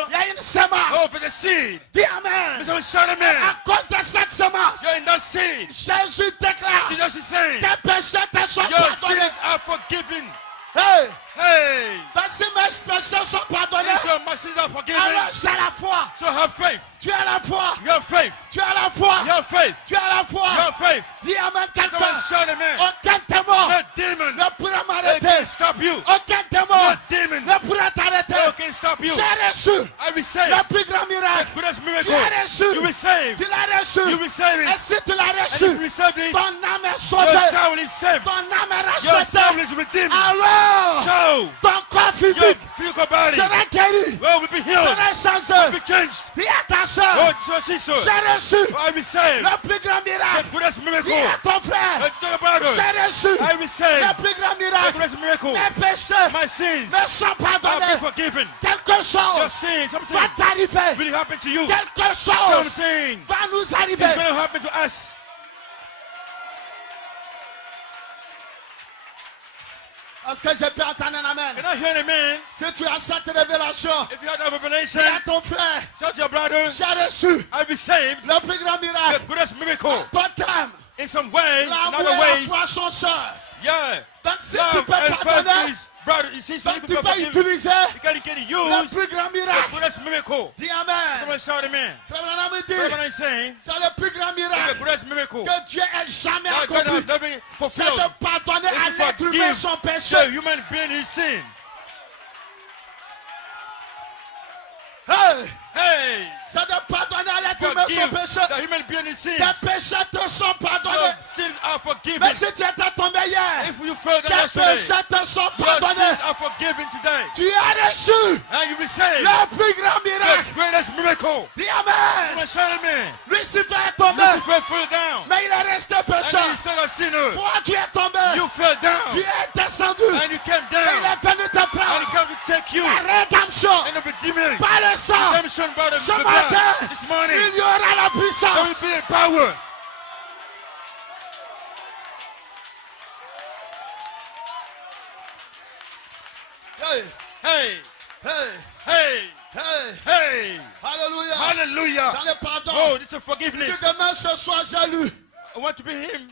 il y a une semence. Oh, for the seed. Dis amen. À cause de cette semence, you're in that seed. Jésus déclare, Jesus is saying, tes péchés te sont your pardonnés. sins are forgiven. Hey. Hey. Si mes péchés sont pardonnés, my sins are forgiven. Alors j'ai la foi. So have faith. Tu as la foi. You have faith. Tu as la foi. You have faith. Tu as la foi. You have faith. Dis amen quelqu'un. Shout amen. Aucun démon ne pourra m'arrêter. Aucun démon ne pourra t'arrêter. J'ai reçu le plus grand miracle. Tu l'as reçu. Tu l'as reçu. Et si tu l'as reçu, ton âme est sauvée. Ton âme est rachetée. Alors, ton corps physique sera guéri. Sera changé. Dis à ta soeur, j'ai reçu le plus grand miracle. Dis à ton frère, j'ai reçu le plus grand miracle. Mes péchés me sont pardonnés. Quelque chose va t'arriver. Quelque chose va nous arriver. Est-ce que je peux entendre un amen? Si tu as cette révélation, dis à ton frère, j'ai reçu le plus grand miracle. Ton âme, l'amour et la foi sont sœurs. Donc si tu peux pardonner, donc tu peux utiliser le plus grand miracle. Dis amen. Frère Branham me dit, c'est le plus grand miracle que Dieu ait jamais accompli. C'est de pardonner à l'être humain son péché. Hey! C'est de pardonner à l'être humain son péché. Tes péchés te sont pardonnés. Mais si tu étais tombé hier, tes péchés te sont pardonnés. Tu as reçu le plus grand miracle. greatest miracle. Dis amen. Lucifer est tombé. Lucifer fell down. Mais il est resté pécheur. And he's still a sinner. Toi, tu es tombé. You fell down. Tu es descendu. And you came Et il down. est venu te And prendre. he came to take you. La rédemption. And the redeeming. Par le sang. Redemption by the Ce blood. matin, This morning. il y aura la There will puissance. be a power. Hey, Hey. hey, Hey. hey. Hey. Alléluia. Hallelujah. Dans le pardon. Oh, this is Que forgiveness. demain ce soir, j'ai lu. I want to be him.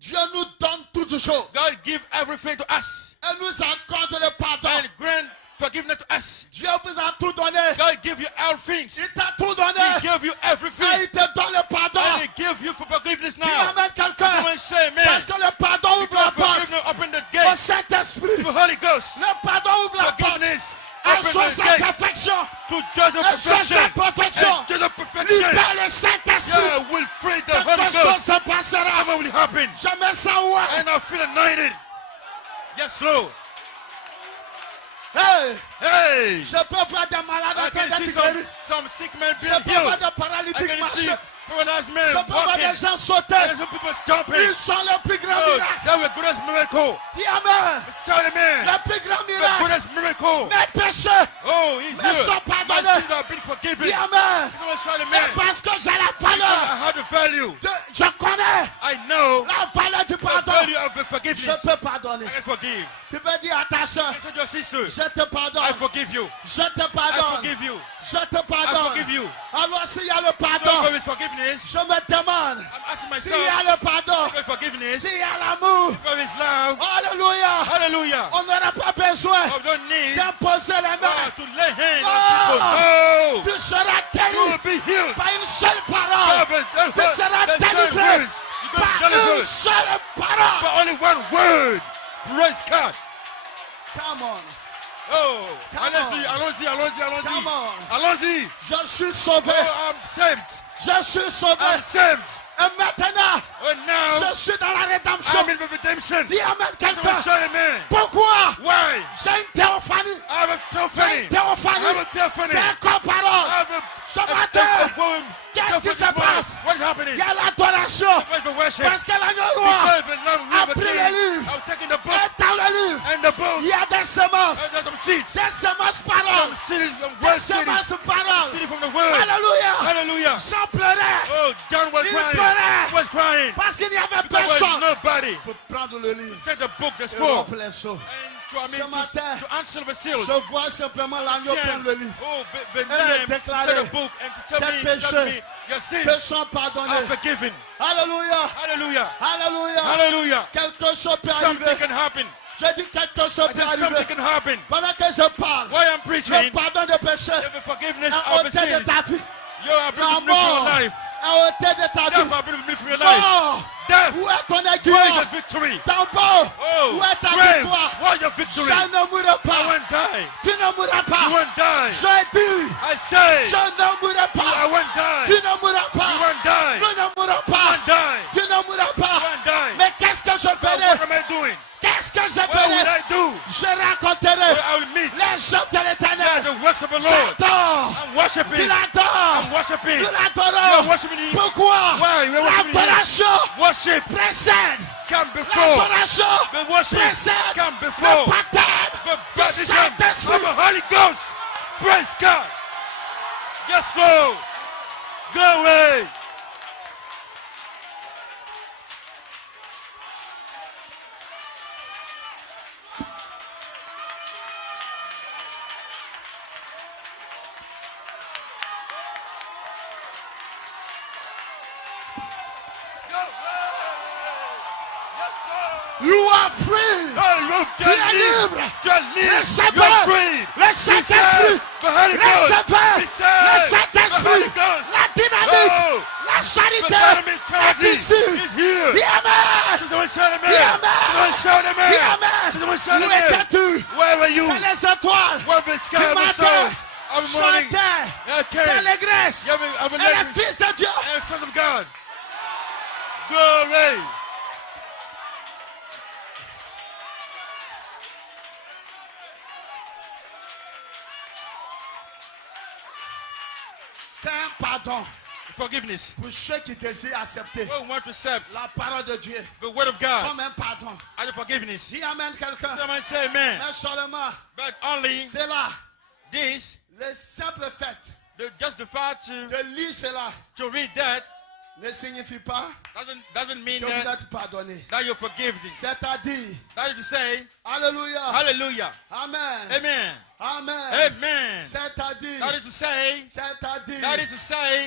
Dieu nous donne toutes choses. God give everything to us. Et nous accorde le pardon. And grant forgiveness to us. Dieu vous a tout donné. God give you all things. Il t'a tout donné. He gave you Et everything. il te donne le pardon. And he give you for forgiveness Dis now. amen quelqu'un. Someone say amen. Parce que le pardon ouvre la Because porte forgiveness open the au gate Saint-Esprit. to Holy Ghost. Le pardon ouvre la porte Forgiveness à open son the sa gate perfection. to judge of Et sur perfection. sa perfection, And judge of perfection. libère le Saint-Esprit. Yeah, will free the Holy Quelque chose Ghost. se passera. Something will happen. Je me sens ouais. And I feel anointed. Yes, Lord. Hey, Hey. je peux voir des malades I en train can see d'être guéris. some sick men Je being peux voir healed. des I paralytiques can see marcher. paralyzed Je men peux voir walking. des gens sauter. And some people stomping. Ils sont le plus grand Oh, miracle. that was the greatest miracle. Dis amen. Shout amen. Le plus grand The miracle. greatest miracle. Mes péchés. Oh, he's Mais here. sont My pardonnés. sins have been forgiven. Dis amen. Someone shout Et amen. parce que j'ai la I valeur. have the value. Je connais I know la valeur du the pardon. value of the Je forgiveness. peux pardonner. I can forgive. Tu peux dire à ta soeur, I said your sister, je te pardonne. I forgive you. Je te I pardonne. forgive you. Je te I pardonne. forgive you. Alors s'il y a le So pardon, there is forgiveness. je me demande, I'm asking s'il y myself, a le pardon, there is forgiveness. s'il y a l'amour, There is love. alléluia, Hallelujah. on n'aura pas besoin I don't need d'imposer les mains. to lay hands No. on people. Tu seras No. You guéri will be healed. par une seule parole. Tu seras délivré You par got une delivered seule parole. for only one word. Praise God. Come on. Oh, Come allons-y, on. allons-y, allons-y, allons-y. Come on. Allons-y. Je suis sauvé. Oh, I'm saved. Je suis sauvé. I'm saved. Et maintenant, Oh, now je suis dans la rédemption. I'm in the redemption. Dis amen quelqu'un. Someone shout amen. Pourquoi? Why? J'ai une théophanie. I have a J'ai theophany. une I théophanie. have a theophany. J'ai un corps I parole. have Ce a matin, poem. qu'est-ce qui se Theophany passe? What is happening? Il y a l'adoration. Where's the worship? Parce que l'agneau noir Because the Lamb a River pris le King. livre. I'm taking the book est dans le livre. and the book. Il y a des semences. There's some seeds. Des semences paroles. Some cities, some Des word cities. semences paroles. City from the word. Alléluia. Hallelujah. Jean pleurait. Oh, John was Il crying. pleurait. He was crying. Parce qu'il n'y avait There was personne nobody. pour prendre le livre. Take the book, the Et scroll. rompre les seaux. And Ce matin, to answer the seal. je vois simplement l'agneau prendre le livre. Oh, the Et me name, déclarer take the book and to tell tes me, péchés your sins te sont pardonnés. are forgiven. Alléluia. Hallelujah. Alléluia. Hallelujah. Quelque chose peut Something arriver. can happen. Je dis quelque chose peut Something arriver. can happen. Pendant que je parle, While I'm le preaching, pardon des péchés the forgiveness a of the ôté de sins. ta vie. You have been La with me for your mort life. a ôté de ta Death vie. have been with me for your life. Mort, Death, où est ton where is aiguillon? your victory? Tambour, Oh, où est ta grave, victoire? where is your victory? Je ne mourrai I pas. won't die. Tu ne mourras You pas. won't die. Je dis, I say, je ne mourrai I pas. won't die. Tu ne mourras You pas. won't die. Tu ne mourras You pas. won't die. Tu ne mourras You pas. won't die. Mais qu'est-ce que je So what ferai? am I doing? Qu'est-ce que je What will ferai? I do? Je raconterai Where I will meet les œuvres de yeah, l'éternel. the works of the Lord. J'adore. I'm Tu worshiping. l'adores. I'm worshiping. Tu You're l'adores. worshiping Him. Pourquoi? Why? You're worshiping Him. L'adoration Worship précède. come before. L'adoration The worship précède come le before. baptême The du baptism Saint-Esprit. of the Holy Ghost. Praise God. Yes, Lord. Glory. You are free. Tu es libre. Recevez le Saint-Esprit. Recevez le Saint-Esprit. La dynamique, la charité est ici. Dis amen. Dis amen. Où étais-tu? Where were you? Dans les étoiles. Where the sky Du of the matin, stars of the morning? chantait Okay. l'allégresse. Yeah, I will Et let le Fils de Dieu. and Son of God. Glory. C'est un pardon. Forgiveness. Pour ceux qui désirent accepter who want to accept la parole de Dieu the word of God comme un pardon. as a forgiveness. Dis amen quelqu'un. Someone say amen. Mais seulement, But only cela, this, le simple fait just the fact de lire cela to read that ne signifie pas doesn't mean que vous that êtes pardonné. you're forgiven. C'est-à-dire, That is to say, Alléluia, hallelujah, Amen, amen, Amen, amen. c'est-à-dire, That is to say,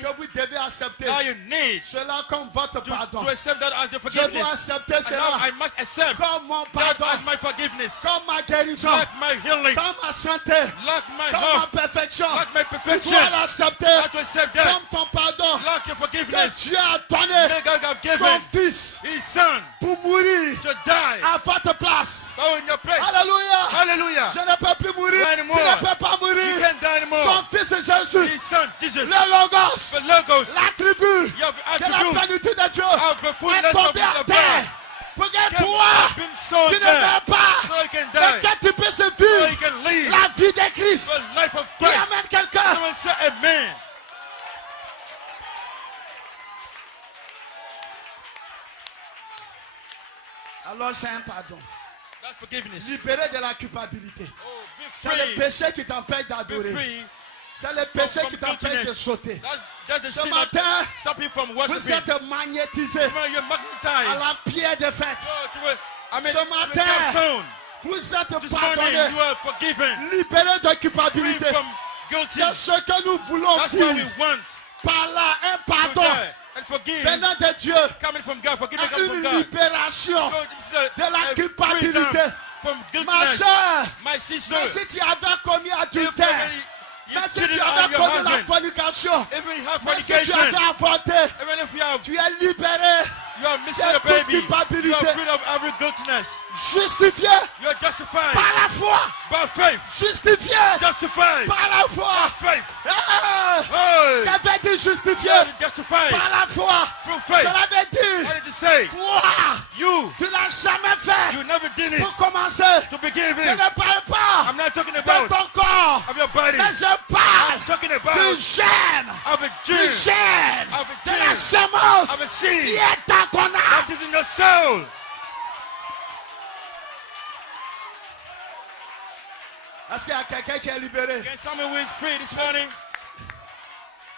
que vous devez accepter now you need cela comme votre pardon. to accept that as the Je forgiveness. dois accepter And now cela I must accept comme mon that pardon, as my forgiveness, comme ma guérison, like my healing, comme ma santé, like my comme ma health, perfection. like my Tu perfection. dois l'accepter I have to accept that, comme ton pardon like your que forgiveness. Dieu a donné That God have son given fils His Son pour mourir to die. à votre place. Oh, in your place. Alléluia. Hallelujah. Je ne peux plus mourir. Not Tu anymore. ne peux pas You mourir. can't die anymore. Son fils Jésus, His Son, Jesus, le Logos, the Logos, l'attribut your que la attribute plénitude de Dieu of the est fullness of tombé à the terre. blood Pour que has toi, been sown tu ne there, meurs pas, so you can mais die, que tu puisses so you vivre can live la vie de Christ. the life of Qui Christ. amène quelqu'un. Someone say amen. Alors c'est un pardon. That's forgiveness. Libéré de la culpabilité. Oh, be C'est le free. péché qui t'empêche Be d'adorer. free. C'est le péché from qui t'empêche de guiltiness. sauter. That's the Ce sin matin, that stop you from vous worshiping. êtes magnétisé You're à magnetized. la pierre de fête. I mean, Ce you matin, got sown. vous êtes This morning, pardonné, you are forgiven. libéré de Free culpabilité. from guilty. C'est ce que nous voulons That's what we dire want. par là, un To pardon die and forgive. venant de Dieu, Coming from God. Forgiveness coming from une God. libération So this is de la a culpabilité. freedom from Ma guiltiness. soeur, My sister, même si tu avais commis if adultère, you même si cheated tu on avais your commis la husband, fornication, even you have même si tu fornication, avais avorté, even if you have tu es libéré, you are missing de a toute baby, you culpabilité. are free of every guiltiness. justifié You are justified par la foi, by faith. justifié Justified par la foi. by faith. Ah, Hey, ça veut dire justifié justified par la foi. through faith. Cela veut dire, What did it say? toi, You tu l'as jamais fait. never did it Pour commencer, to begin je with. ne parle pas I'm not talking de about ton corps, of your body. mais je I'm parle talking about du germe, of a du gene, germe, of a de la gene, sémence of a qui seed est dans ton âme. that is in your soul. Est-ce qu'il y a quelqu'un qui est libéré? Can someone who is free this morning?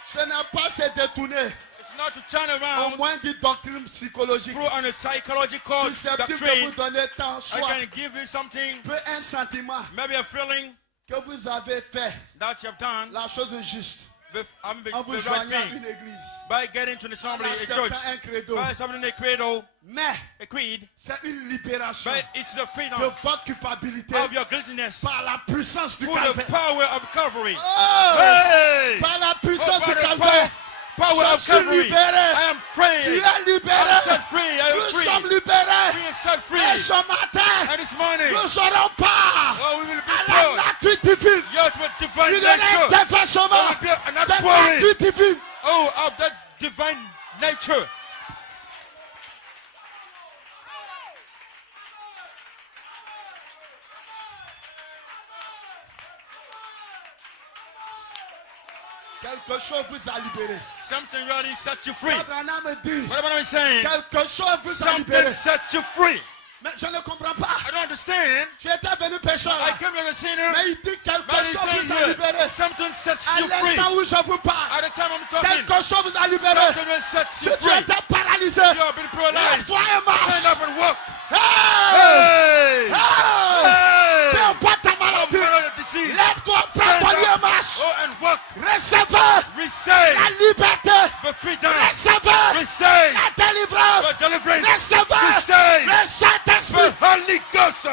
Ce n'est pas se détourner It's not to turn au around moins d'une doctrine psychologique. through on a psychological Susceptible de vous doctrine. donner tant I soit can give you something, peu un sentiment maybe a feeling que vous avez fait that you have done la chose juste the en vous right joignant à thing une église, by getting to the assembly, en a church, acceptant un credo. by something a credo, Mais a creed, c'est une libération but it's the freedom de votre culpabilité of your guiltiness par la puissance du through the calvaire. power of Calvary. Oh, Hey! par la puissance Oh, du by the calvaire. power Je of suis Calvary. libéré. I am free. Tu es libéré. I'm set free. I am Nous free. sommes libérés. We are set free. Et ce matin, And this morning, nous aurons part oh, we will be à la born. nature divine. Yet with divine Il y aura un nature. déversement There will be an de outpouring. nature divine. Oh, of that divine nature. Quelque chose vous a libéré. Something really set you free. Abraham me dit, What am I saying? quelque chose vous a Something libéré. set you free. Mais je ne comprends pas. I don't understand. Tu étais venu pécheur I là. came here a sinner. Mais il dit quelque But he's chose saying vous a here, libéré. something sets À you free. l'instant où je vous parle, At the time I'm talking, quelque chose vous a libéré. something will set Si you tu free. étais paralysé, You have been paralyzed. lève-toi et marche. Stand up and walk. Hey! Hey! Hey! Hey! Peu importe ta maladie, Disease. lève-toi, prends Stand ton lit et up. marche. Oh, and walk. Recevez Receive la liberté. the freedom. Recevez Receive la délivrance. the deliverance. Recevez Receive le Saint-Esprit. the Holy Ghost.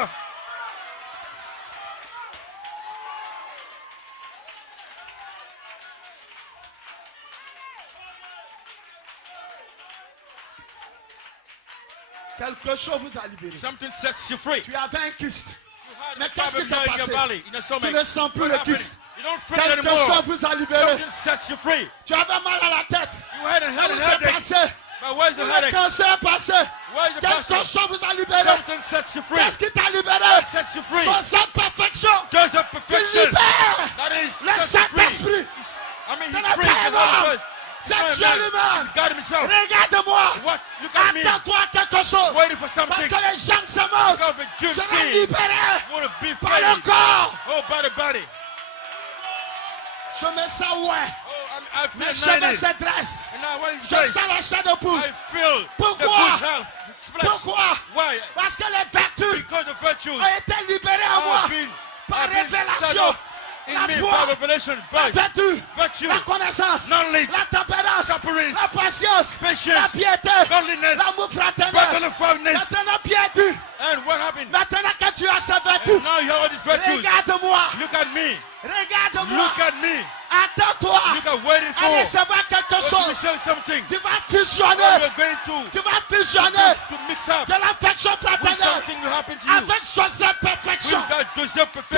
Quelque chose vous a libéré. Something sets you free. Tu avais un kyste. You had Mais a qu'est-ce qui problem s'est in your passé? belly, in your Tu stomach. ne sens plus What le happened? kyste. You don't feel it Quelque anymore. chose vous a libéré. Something sets you free. Tu avais mal à la tête. You had a Qu'est-ce qui s'est headache. passé? But where's the Le headache? cancer est passé. Where's the Quelque pastor? chose vous a libéré. Something sets you free. Qu'est-ce qui t'a libéré? Sets you free. Son sa perfection. There's a Tu perfection libères that is le set you free. Saint-Esprit. mean he praised. C'est Dieu lui-même. Regarde-moi. Attends-toi quelque chose. Parce que les gens seront libérés par le corps. Oh, by the body. Je me sens ouais. Mes cheveux se dressent. Je sens la chair de poule. Pourquoi? Pourquoi? Parce que les vertus ont été libérées en moi par révélation. La foi, la vertu, la connaissance, la tempérance, la patience, la piété, l'amour fraternel. Maintenant, piété. Maintenant que tu as ces vertus, regarde-moi. Regarde-moi. Attends-toi à recevoir quelque chose. Tu vas fusionner. Tu vas fusionner de l'affection fraternelle avec Joseph perfection. Tu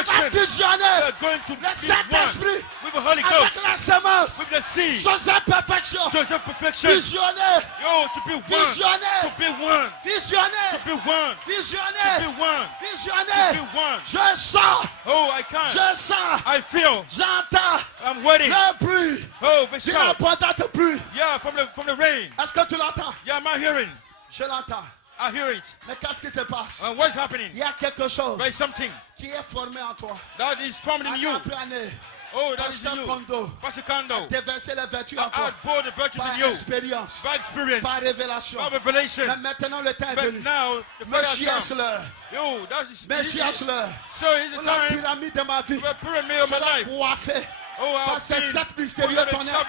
vas fusionner le Saint-Esprit avec la semence. Joseph perfection. Fusionner. Fusionner. Fusionner. Je sens. Je sens. J'entends. Le bruit. The Tu n'entends plus. Yeah, from the rain. Est-ce que tu l'entends? Yeah, am I hearing? Je l'entends. I hear it. Mais qu'est-ce qui se passe? What's happening? Il y a quelque chose There is something qui est formé en toi. that is formed in you. Après année, Oh, that is in you. Pastor Kondo. Déverser les vertus en toi. Outpour the virtues Par in you. expérience. By experience. Par révélation. By revelation. Mais maintenant le temps est But venu. now, the fire has Messias come. l'heure. Yo, that is Messias l'heure. So it's the La time. pyramide de ma vie. The pyramid of my life. Coiffé. Oh, Par I've ces been 7 mystérieux tonnerres.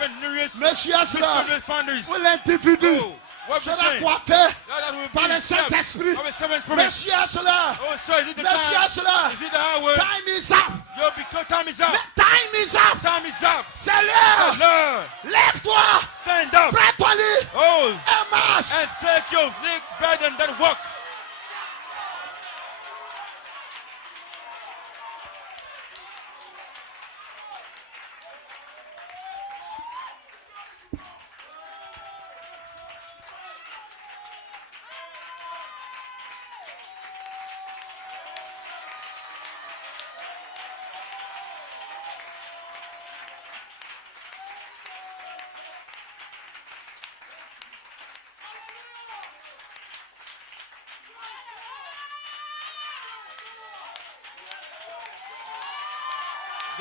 Messias l'heure. Mystery founders. Où l'individu What we sera saying? coiffé That will par be le Saint-Esprit. of a seven spirit. Messias l'heure. Oh, so is it the Messias time? l'heure. Is it the hour? Time is up. Yo, because time is up. Time is up. Time is up. C'est l'heure. Lord, Lève-toi. stand up. Prends ton lit. Oh, Et marche. and take your big bed and then walk.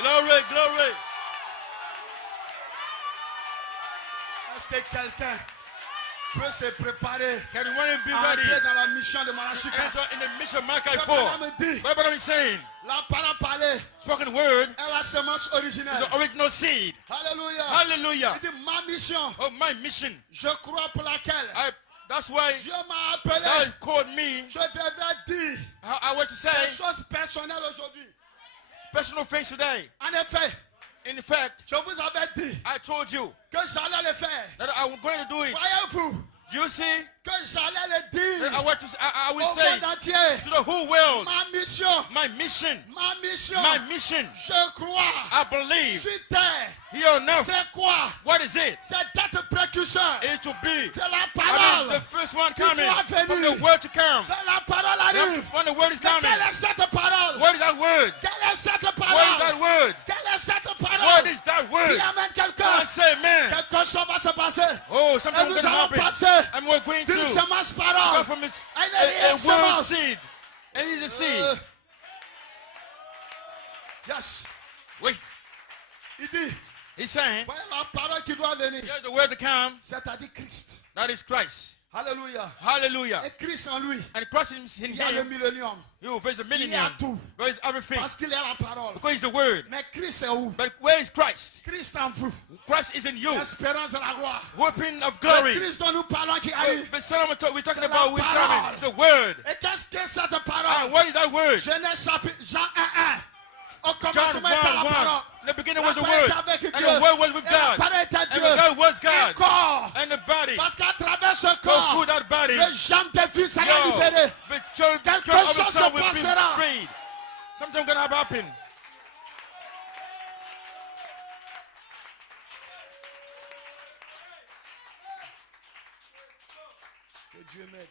Glory, glory. Est-ce que quelqu'un peut se préparer Can one be à ready? entrer dans la mission de Malachi 4? Enter in the mission of Malachi Le 4. Bible dit, What about me saying? la parole parlée Spoken word est la semence is originelle. the original seed. Alléluia. Hallelujah. Il dit ma mission, Oh, my mission. je crois pour laquelle That's why Dieu m'a appelé. God called me. Je devrais dire I want to say des choses personnelles aujourd'hui. personal things today. En effet, In fact, je vous avais dit I told you que j'allais le faire. that I'm going to do it. Voyez-vous Do you see? que j'allais le dire I want to. I will au say monde entier. to the whole world, Ma mission, my mission, ma mission, my mission. je crois, I believe sur terre, here on earth. c'est quoi? What is it? C'est d'être précurseur Is to be de la parole. the first one qui coming doit from venir. the word to come. De la parole arrive. When the word is Mais coming, quelle est cette parole? what is that word? Quelle est cette What is parole? that word? Quelle est cette What parole? is that Qui word? amène quelqu'un? I say, man. Quelque chose va se passer. Oh, Et something's nous going to allons happen. passer And we're going d'une to semence go parole from à une a réelle word semence. seed. And it's a seed. Yes. Wait, Il dit, he's saying, voyez la parole qui doit venir. here's the word to come. C'est-à-dire Christ. That is Christ. Alléluia. Hallelujah. Et Christ en lui, And Christ is in il y a le him. millénium. You, there's a Il y a millennium. tout. There is everything. Parce qu'il y a la parole. Because he's the word. Mais Christ est où? But where is Christ? Christ en vous. Christ is in you. L'espérance de la gloire. Hoping of Le glory. Christ dont nous parlons qui arrive. But Solomon we're talking C'est about la who is parole. coming. It's the word. Et qu'est-ce que cette And parole? what is that word? Genèse chapitre Jean 1:1. Au John 1, commencement était la 1. parole. In the beginning La was the parole word. était avec And Dieu. the word was with Et la God. parole était And Dieu. the God was Et God. corps. And the body. Parce qu'à travers ce Go corps, through that body. les jambes des filles seront Yo, libérées. the church Quelque of the chose son se will be passera. freed. Something gonna happen. Que Dieu m'aide.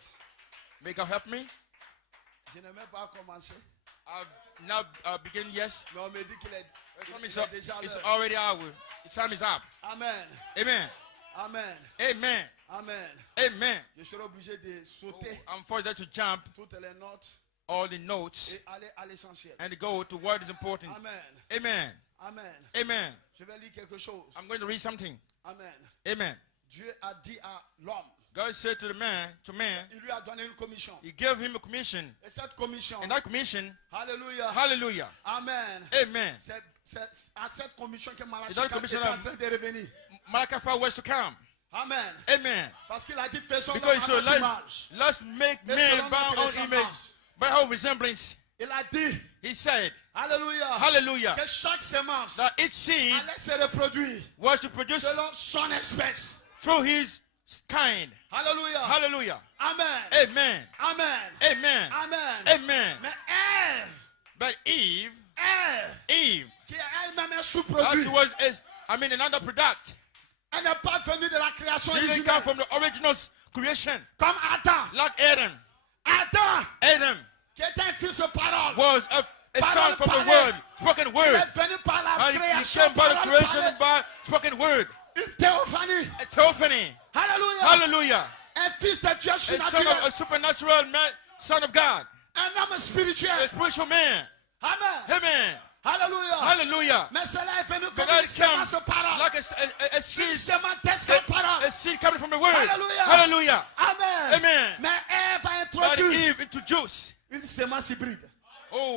May God help me. Je n'aimais pas commencer. I've now begun, yes. Mais on me dit qu'il est, déjà it's already hour. The time is up. Amen. Amen. Amen. Amen. Amen. Amen. Je serai obligé de sauter I'm forced to jump toutes les notes all the notes et aller à l'essentiel. and go to what is important. Amen. Amen. Amen. Amen. Je vais lire quelque chose. I'm going to read something. Amen. Amen. Dieu a dit à l'homme, God said to man, il lui a donné une commission. He gave him a commission. Et cette commission, And that commission, Alléluia. hallelujah. Amen. Amen. C'est à cette commission que Malachi that est commission en train de revenir. Malachi 4 was to come. Amen. Amen. Parce qu'il a dit faisons Because notre so image. let's make Et man selon by our notre own image, by our resemblance. Il a dit, He said, Alléluia, hallelujah, que chaque semence that each seed allait se reproduire was to produce selon son espèce. through his kind. Alléluia. Hallelujah. Amen. Amen. Amen. Amen. Amen. Amen. Mais Ève, But Eve, qui est elle-même un that sous-produit, she was, another product. elle n'est pas venue de la création She didn't originelle. come from the original creation. Comme Adam. Like Adam. Adam Qui était un fils de parole. was a son from the word, spoken Il word. est venu par la And he création. came by the Parole creation parlée. by spoken word. Une théophanie. A theophany. Alléluia. Hallelujah. Un fils de Dieu A son surnaturel. of a supernatural man, son of God. Un homme A spirituel. spiritual man. Amen. Amen. Alléluia. Hallelujah. Mais cela est venu But comme that une sémence comes de parole. like a Une seed, sémence sans parole. a seed coming from the word. Hallelujah. Hallelujah. Amen. Amen. Mais Ève a But introduit Eve introduced, une sémence hybride.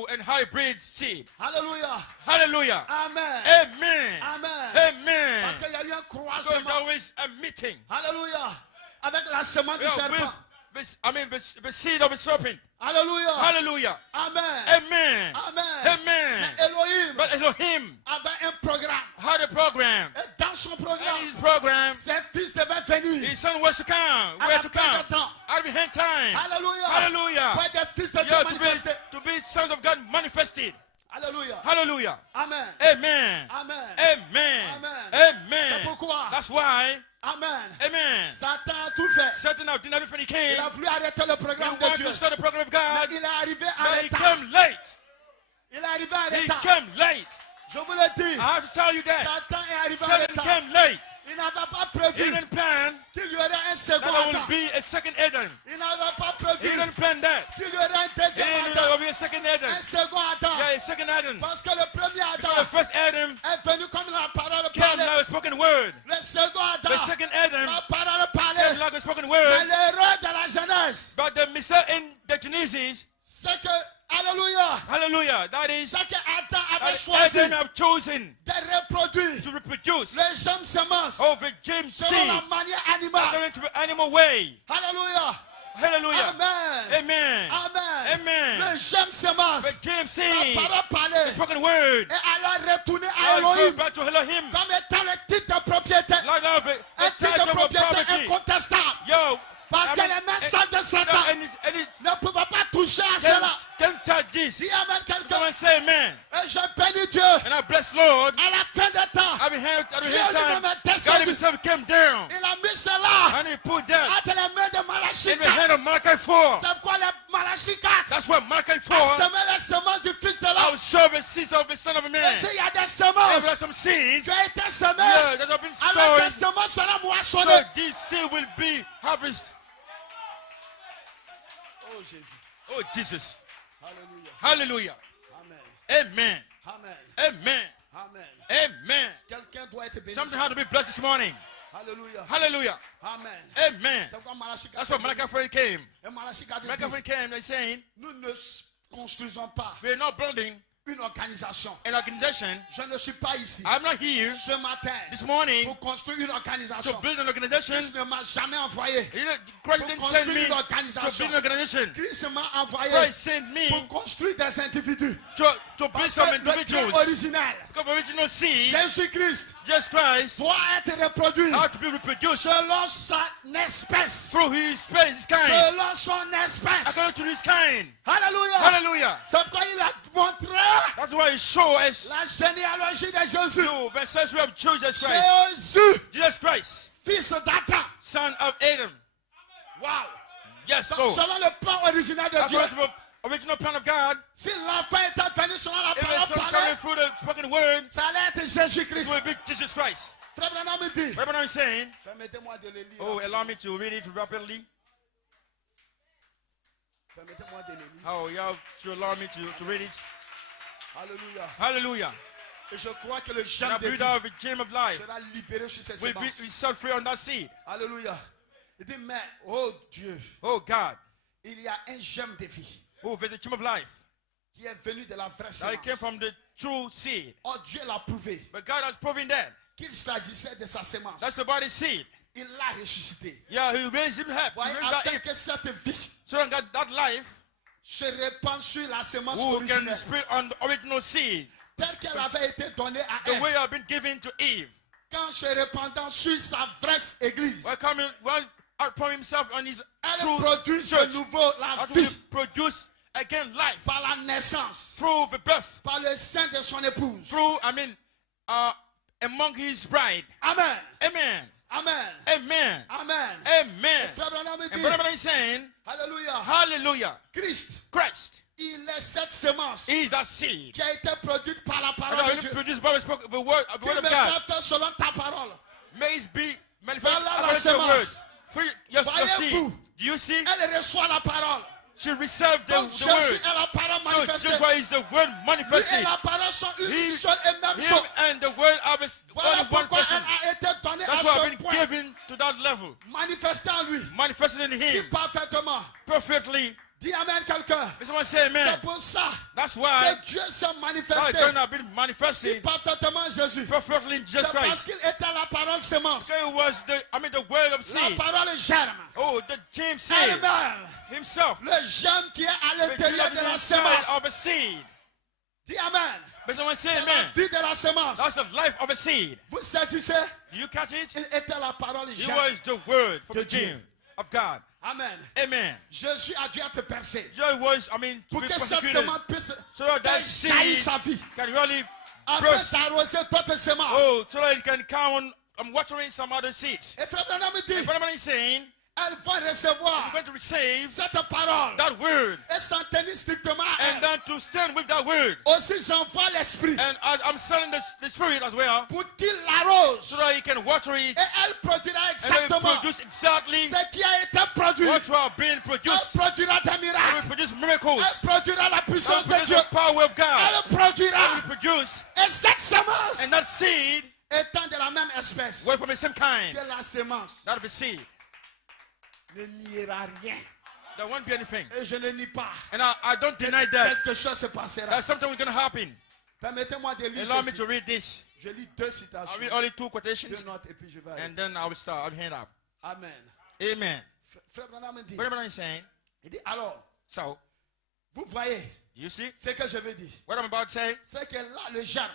and hybrid seed. Alléluia. Hallelujah. Amen. Amen. Amen. Amen. Parce qu'il y a eu un So croisement. there is a meeting. Alléluia. Avec la sémence du serpent. The seed of a serpent. Alléluia. Hallelujah. Amen. Amen. Amen. Amen. Mais Elohim But Elohim avait un programme. had a program. Et dans son And programme, his program, ses fils devaient venir. his son was to come. À Where la to fin come? des temps. At the end time. Alléluia. Hallelujah. Pour être des fils de Dieu Yeah, manifestés. to be sons of God manifested. Alléluia. Hallelujah. Amen. Amen. Amen. Amen. Amen. Amen. C'est pourquoi. That's why. Amen. Amen. Satan a tout fait. Satan out did everything he Il came. a voulu arrêter le He programme de wanted Dieu. to start the program of Mais God. il est arrivé à But he l'état. came late. Il est arrivé à He l'état. came late. Je vous le dis. I have to tell you that. Satan est arrivé à Satan l'état. came late. Il n'avait pas He prévu didn't plan qu'il y aurait un that second there will Adam. be a second Adam. Il n'avait pas He prévu didn't plan that. qu'il y aurait un He deuxième didn't know there Adam. will be a second Adam. Un second Adam. Yeah, a second Adam. Parce que le premier The Adam first Adam est venu comme la parole came parlait. like a spoken word. Le second Adam, The second Adam la parole came parlait. like a spoken Mais word. l'erreur de la jeunesse, But the mistake in the Genesis, c'est que, alléluia, hallelujah, that is c'est que Adam avait that choisi Adam have chosen de reproduire to reproduce les jeunes semences over James' selon seed la manière animale. according to the animal way. Alléluia. Hallelujah. Amen. Amen. Amen. Amen. Les jeunes semences, But James' la seed, parole parlait. spoken word, Et alors retourner à I'll go Elohim back to Elohim. comme étant le titre de propriété. Like of it, Un a titre title de of propriété property. incontestable. Yo, Parce I que mean, les mains sales de Satan and ne pouvaient pas toucher à cela. can't touch this. Dis Amen quelqu'un. Someone say amen. Et je bénis Dieu. And I bless Lord. À la fin des temps, At the end Dieu time, lui-même est God descendu. himself came down. Il a mis cela And he put that entre les mains de Malachie in the 4. hand of Malachi 4. C'est pourquoi les Malachie 4 That's why Malachi a 4, semé les semences du Fils de I l'homme. will serve the seeds of the Son of a Et Man. s'il y a des There semences are some seeds qui ont été semées, that have been alors sown. ces semences seront So moissonnées. this seed will be harvested. Oh Jésus. Oh Jesus. Alléluia. Hallelujah. Amen. Amen. Amen. Amen. Amen. Amen. Quelqu'un doit être béni. Something had to be blessed this morning. Alléluia. Hallelujah. Amen. Amen. C'est pourquoi Malachie 4 That's why Malachi 4 came. Et Malachie 4 Malachi dit, 4 came, they're saying, nous ne construisons pas we're not building une organisation. an organization. Je ne suis pas ici I'm not here ce matin this morning pour construire une to organisation. build an organization. Christ ne m'a jamais envoyé Christ didn't send me construire une to organisation. build an organization. Christ m'a envoyé Christ sent me pour construire des individus. to build Parce some que le Dieu individuals. original, Because original seed, Jésus-Christ, Jesus Christ, doit être reproduit how to be reproduced selon son espèce. through his space, his kind, Selon son espèce. according to his kind. Alléluia. Hallelujah. C'est pourquoi il a montré That's why he showed us la généalogie de Jésus. the ancestry of Jesus Christ. Jésus, Jesus Christ, fils d'Adam. son of Adam. Wow. Yes, Donc, Lord. selon le plan original de Dieu, According to the original plan of God, si l'enfant était venu selon la if the parole son coming parlée, through the spoken word, ça allait être Jésus-Christ. it will be Jesus Christ. Frère Branham me dit, What I'm saying, permettez-moi de le lire. oh, allow me to read it rapidly. Permettez-moi de le lire. Oh, you have to allow me to read it. Alléluia. Hallelujah. Et je crois que le And I germe de believe vie that the gem of life sera libéré sur ces will be semences. set free on that seed. Alléluia. Il dit, mais, oh Dieu, Oh God, il y a un germe de vie oh, there's the gem of life. qui est venu de la vraie That it came semence. from the true seed. Oh, Dieu l'a prouvé But God has proven that. qu'il s'agissait de sa semence. That's about his seed. Il l'a ressuscité. Yeah, he raised him up. He Voyez, raised that afin hip. que cette vie So that life se répande sur la semence who can originelle, spread on the original seed, telle qu'elle avait été donnée à the way Ève, I've been given to Eve. quand se répandant sur sa vraie église. Welcoming outpouring himself on his Elle true produit church. de nouveau la That vie will produce again life par la naissance, through the birth, par le sein de son épouse. through, among his bride. Amen. Amen. Amen. Amen. Amen. Amen. Frère Branham And dit, Brother is saying, Alléluia. hallelujah, Christ, Christ il est cette semence is that seed. qui a été produite par la And parole that de will Dieu. produce by the word of Qu'il me God. soit fait selon ta parole. May it be manifested Voilà la according to your word. semence. For your seed. Voyez-vous? Do you see? Elle reçoit la parole. She received the Donc word. Jésus est la parole So manifestée. just why is the word Lui et manifested? la parole sont une He- seule et même Him chose. and the word are Voilà only one pourquoi person. elle a été donnée à That's why ce I've been point. given to that level. Manifestée en lui. Manifested in Si him parfaitement. perfectly. Dis Amen quelqu'un. May someone say amen. C'est pour ça That's why que Dieu s'est God manifesté has been si manifesting parfaitement en Jésus. perfectly in Jesus C'est parce Christ. qu'il était la parole sémence. It was the word of La seed. parole germe. Oh, the James seed Elle-même. himself. Le germe qui est à The l'intérieur de la inside semence. of a seed. Dis Amen. May someone say C'est la amen. vie de la semence. That's the life of a seed. Vous saisissez? Do you catch it? Il était la parole It germe. was the word from De the Dieu. gem of God. Amen. Amen. Jésus a dû être percé. Joy was, to Pour be que cette persecuted. semence puisse So that faire jaillir seed sa vie. can really Afin burst. d'arroser d'autres semences. Oh, so that it can count on watering some other seeds. Et Frère Branham me dit, But I'm saying, elles vont recevoir you're going to receive cette parole. that word. Et s'en tenir strictement à And elle. then to stand with that word. Aussi j'envoie l'esprit And I'm selling the spirit as well. pour qu'il l'arrose. So that he can water it. Et elle produira And it will exactement produce exactly ce qui a été produit. what are being Elle produced. produira des It will miracles. produce miracles. Elle produira la It will puissance de produce Dieu. the power of God. Elle It produira. will produce. Et cette semence And that seed étant de la même espèce were from the same kind. que la semence That'll be seed. ne niera rien. There won't be anything. Et je ne nie pas. And I don't deny that. Quelque chose se passera. That something is going to happen. Permettez-moi de lire Allow me ceci. to read this. Je lis deux I'll citations. read only two Deux quotations. notes et puis je vais aller. And then I will start. I'll hand up. Amen. Amen. Frère Branham me dit, What am I saying? il dit alors, So, vous voyez do you see ce que je veux dire. what I'm about to say? C'est que là, le germe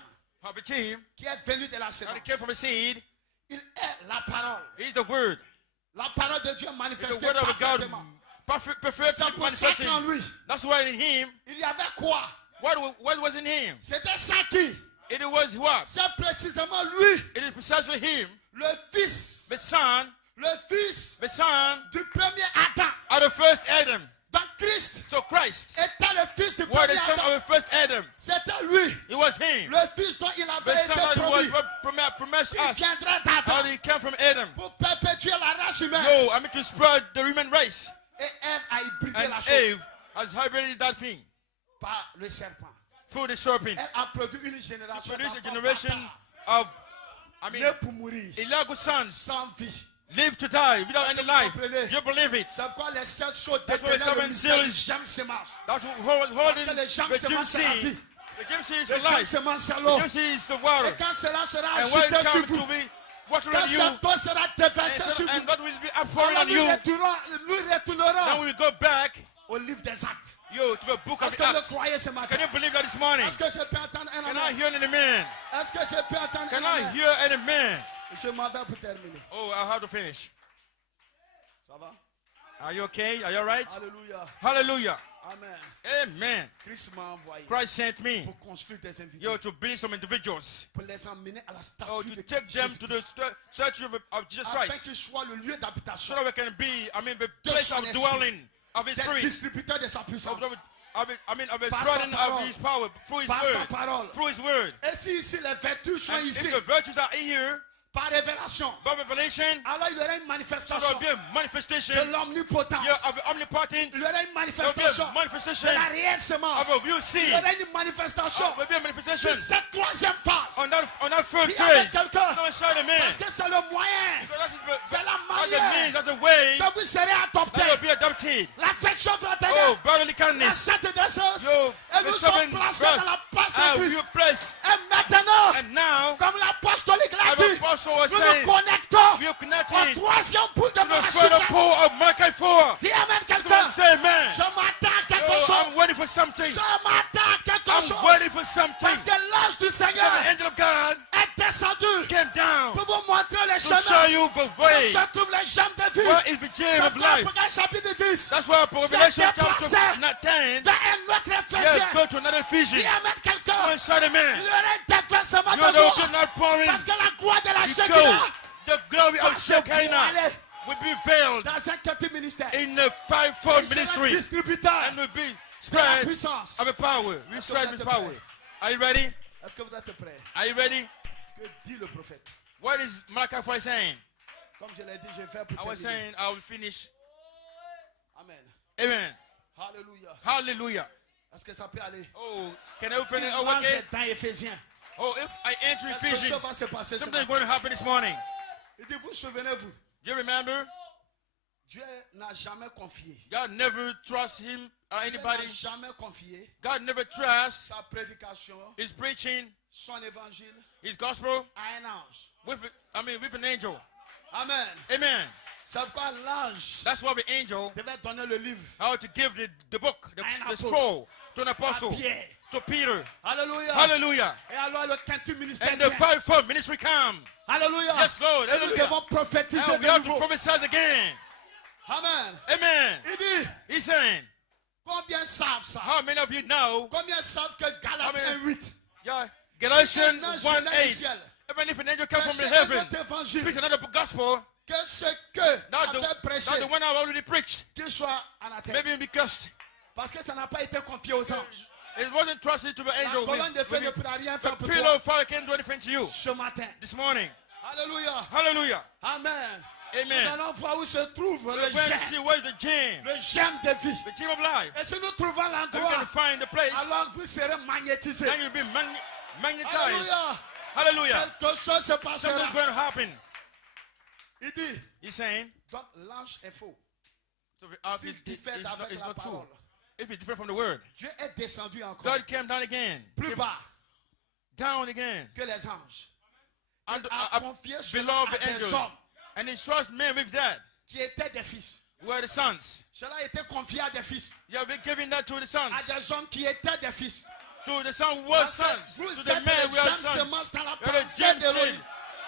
Of a team qui est venu de la that semence, it came from a seed. il est la parole. It is the word. La parole de Dieu It's the manifestée word of God parfaitement. perfectly C'est pour ça manifesting. qu'en lui, That's why in him, il y avait quoi? what was in him? C'était ça qui? It was what? C'est précisément lui, It is precisely him, le fils, the son the son du premier Adam. of the first Adam. Donc Christ So Christ était le fils du was premier the son Adam. of the first Adam. C'était lui, It was him. le fils dont il The avait son été that promis. was promised Il us. viendrait How d'Adam he came from Adam. pour perpétuer la race humaine. Yo, I mean to spread the human race. Et Ève a hybridé And la chose Eve has hybrided that thing par le serpent. through the serpent. Elle a produit une génération Produce a d'enfants generation bâtards, of, nés pour mourir, 11 sons sans vie. live to die without any life. comprenez? You believe it? C'est pourquoi les sept choses That's why détenaient seven le mystère du seals- germe sémence. That's what holding que les gens the se Jim mangent c'est la seed. vie. The Jim seed is Le the germe life. sémence, c'est The l'eau. Jim seed is the water. Et quand cela sera And when it ajouté sur comes vous, to be watering quand on you, cette eau sera déversée sur and vous, God will be outpouring alors on nous you, retournerons then we will go back au livre des actes. to the book of Est-ce the que vous le Acts. croyez ce matin? Can you believe that this morning? Est-ce que je peux entendre un Can I amen? hear an amen? Est-ce que je peux entendre Can un I amen? hear an amen? Je m'en vais pour terminer. Oh, I have to finish. Ça va? Are you okay? Are you all right? Alléluia. Hallelujah. Amen. Amen. Christ m'a envoyé Christ sent me, pour construire des invités, yo, to build some individuals, pour les emmener à la statue oh, de to take them to the Jésus-Christ, statue of Jesus afin Christ, qu'il soit le lieu so d'habitation that we can be, the place son of esprit. dwelling of His des Spirit, distributeurs de sa puissance. of the of spreading of his power through his word. Through his word. Et si ici les vertus sont ici, if the virtues are here, par révélation, by revelation, alors il y aura une manifestation de l'omnipotence. Il y aura une manifestation de la réelle semence. Il y aura une manifestation sur cette troisième phase. On that third Puis avec phase, quelqu'un, don't shout amen. parce que c'est le moyen, c'est la manière That's the way que vous serez adoptés. that will be adopted. L'affection Oh, fraternelle, brotherly la kindness. sainte décence, Yo, et nous the sommes seven placés births dans la place are de you Christ. placed. Et maintenant, And now, comme l'apostolique l'a as dit, the apostle was nous saying, nous connectons we are au connected troisième bout de to the Malachi further 4. pole of Malachi 4. Dis amen So quelqu'un. say amen. Je m'attends à quelque Oh, chose. I'm waiting for something. Je m'attends à quelque I'm chose. waiting for something. Parce que l'ange du Seigneur The angel of God est descendu came down pour vous montrer les to show chemins you the où way. se trouvent les gemmes de vie. Where is the gem of C'est life? pourquoi chapitre 10 That's why Revelation chapter déplacé 10, vers un autre yes, Ephésien. go to another Dis Ephesians. amen quelqu'un. One shout Il amen. y aura un déversement You de know there will gloire. be not pouring. Parce que la gloire de la You Shekinah go. The glory va of se Shekinah voiler will be veiled dans un petit ministère. in the fivefold Il sera ministry distributeur and will be de la spread puissance. of a power. We spread with power. Are you ready? Est-ce que vous êtes prêts? Are you ready? Que dit le prophète? What is Malachi 4 saying? Comme je l'ai dit, je vais pour I was terminer. saying I will finish. Amen. Amen. Alléluia. Hallelujah. Est-ce que ça peut aller? Oh, can I finish? Si Oh, moi, okay. j'ai dans Éphésiens, Oh, if I enter quelque chose Ephesians, va se passer. ce something is matin. going to happen this morning. Il dit, vous souvenez-vous, Do you remember? Dieu n'a jamais confié. God never trusts him or Dieu anybody. n'a jamais confié God never trusts sa prédication, his preaching, son évangile his gospel à un ange. with an angel. Amen. Amen. C'est pourquoi l'ange That's why the angel devait donner le livre how to give the book, the apôtre. scroll to an apostle, à Pierre. to Peter. Alléluia. Hallelujah. Et alors le quintuple ministère And the vient. fivefold ministry come. Alléluia. Yes, Lord. Et nous Hallelujah. devons prophétiser And we de have to nouveau. prophesy again. Amen. Amen. Il dit, He's saying, combien savent ça? how many of you know? Combien savent que Galates Amen. 1:8 Yeah, Galatians un ange 1:8. venait du ciel. Even if an angel comes from the prêchait un heaven, autre évangile preach another gospel, que ce que not avait the prêché, one I've already preached, qu'il soit anathème. maybe be cursed. Parce que ça n'a pas été confié aux anges. It wasn't trusted to the La angel. colonne de feu ne pourra rien The faire pour pillar toi of fire can't do anything to you ce matin. this morning. Alléluia. Hallelujah. Amen. Nous Amen. allons voir où se trouve We're le going to see gemme. where's the gem, Le gemme de vie. the gem of life. Et si nous trouvons And we're l'endroit, going to find the place, alors vous serez magnétisés. then you'll be magnetized. Alléluia. Hallelujah. Quelque chose se passera. Something's going to happen. Il dit, He's saying, donc l'ange est faux. so the ark S'il is diffère not, avec is la not true. parole. If it's different from the word, Dieu est descendu encore God came down again, plus came bas down again, que les anges. and Il a confié cela below à the des angels, hommes and he trusts men with that. qui étaient des fils. Who are the sons? Cela a été confié à des fils. You have been giving that to the À sons, des hommes qui étaient des fils. to the son who was Parce que sons, vous to the êtes men les who are jeunes sons. semences dans la You are the pensée gem d'Élohim. seed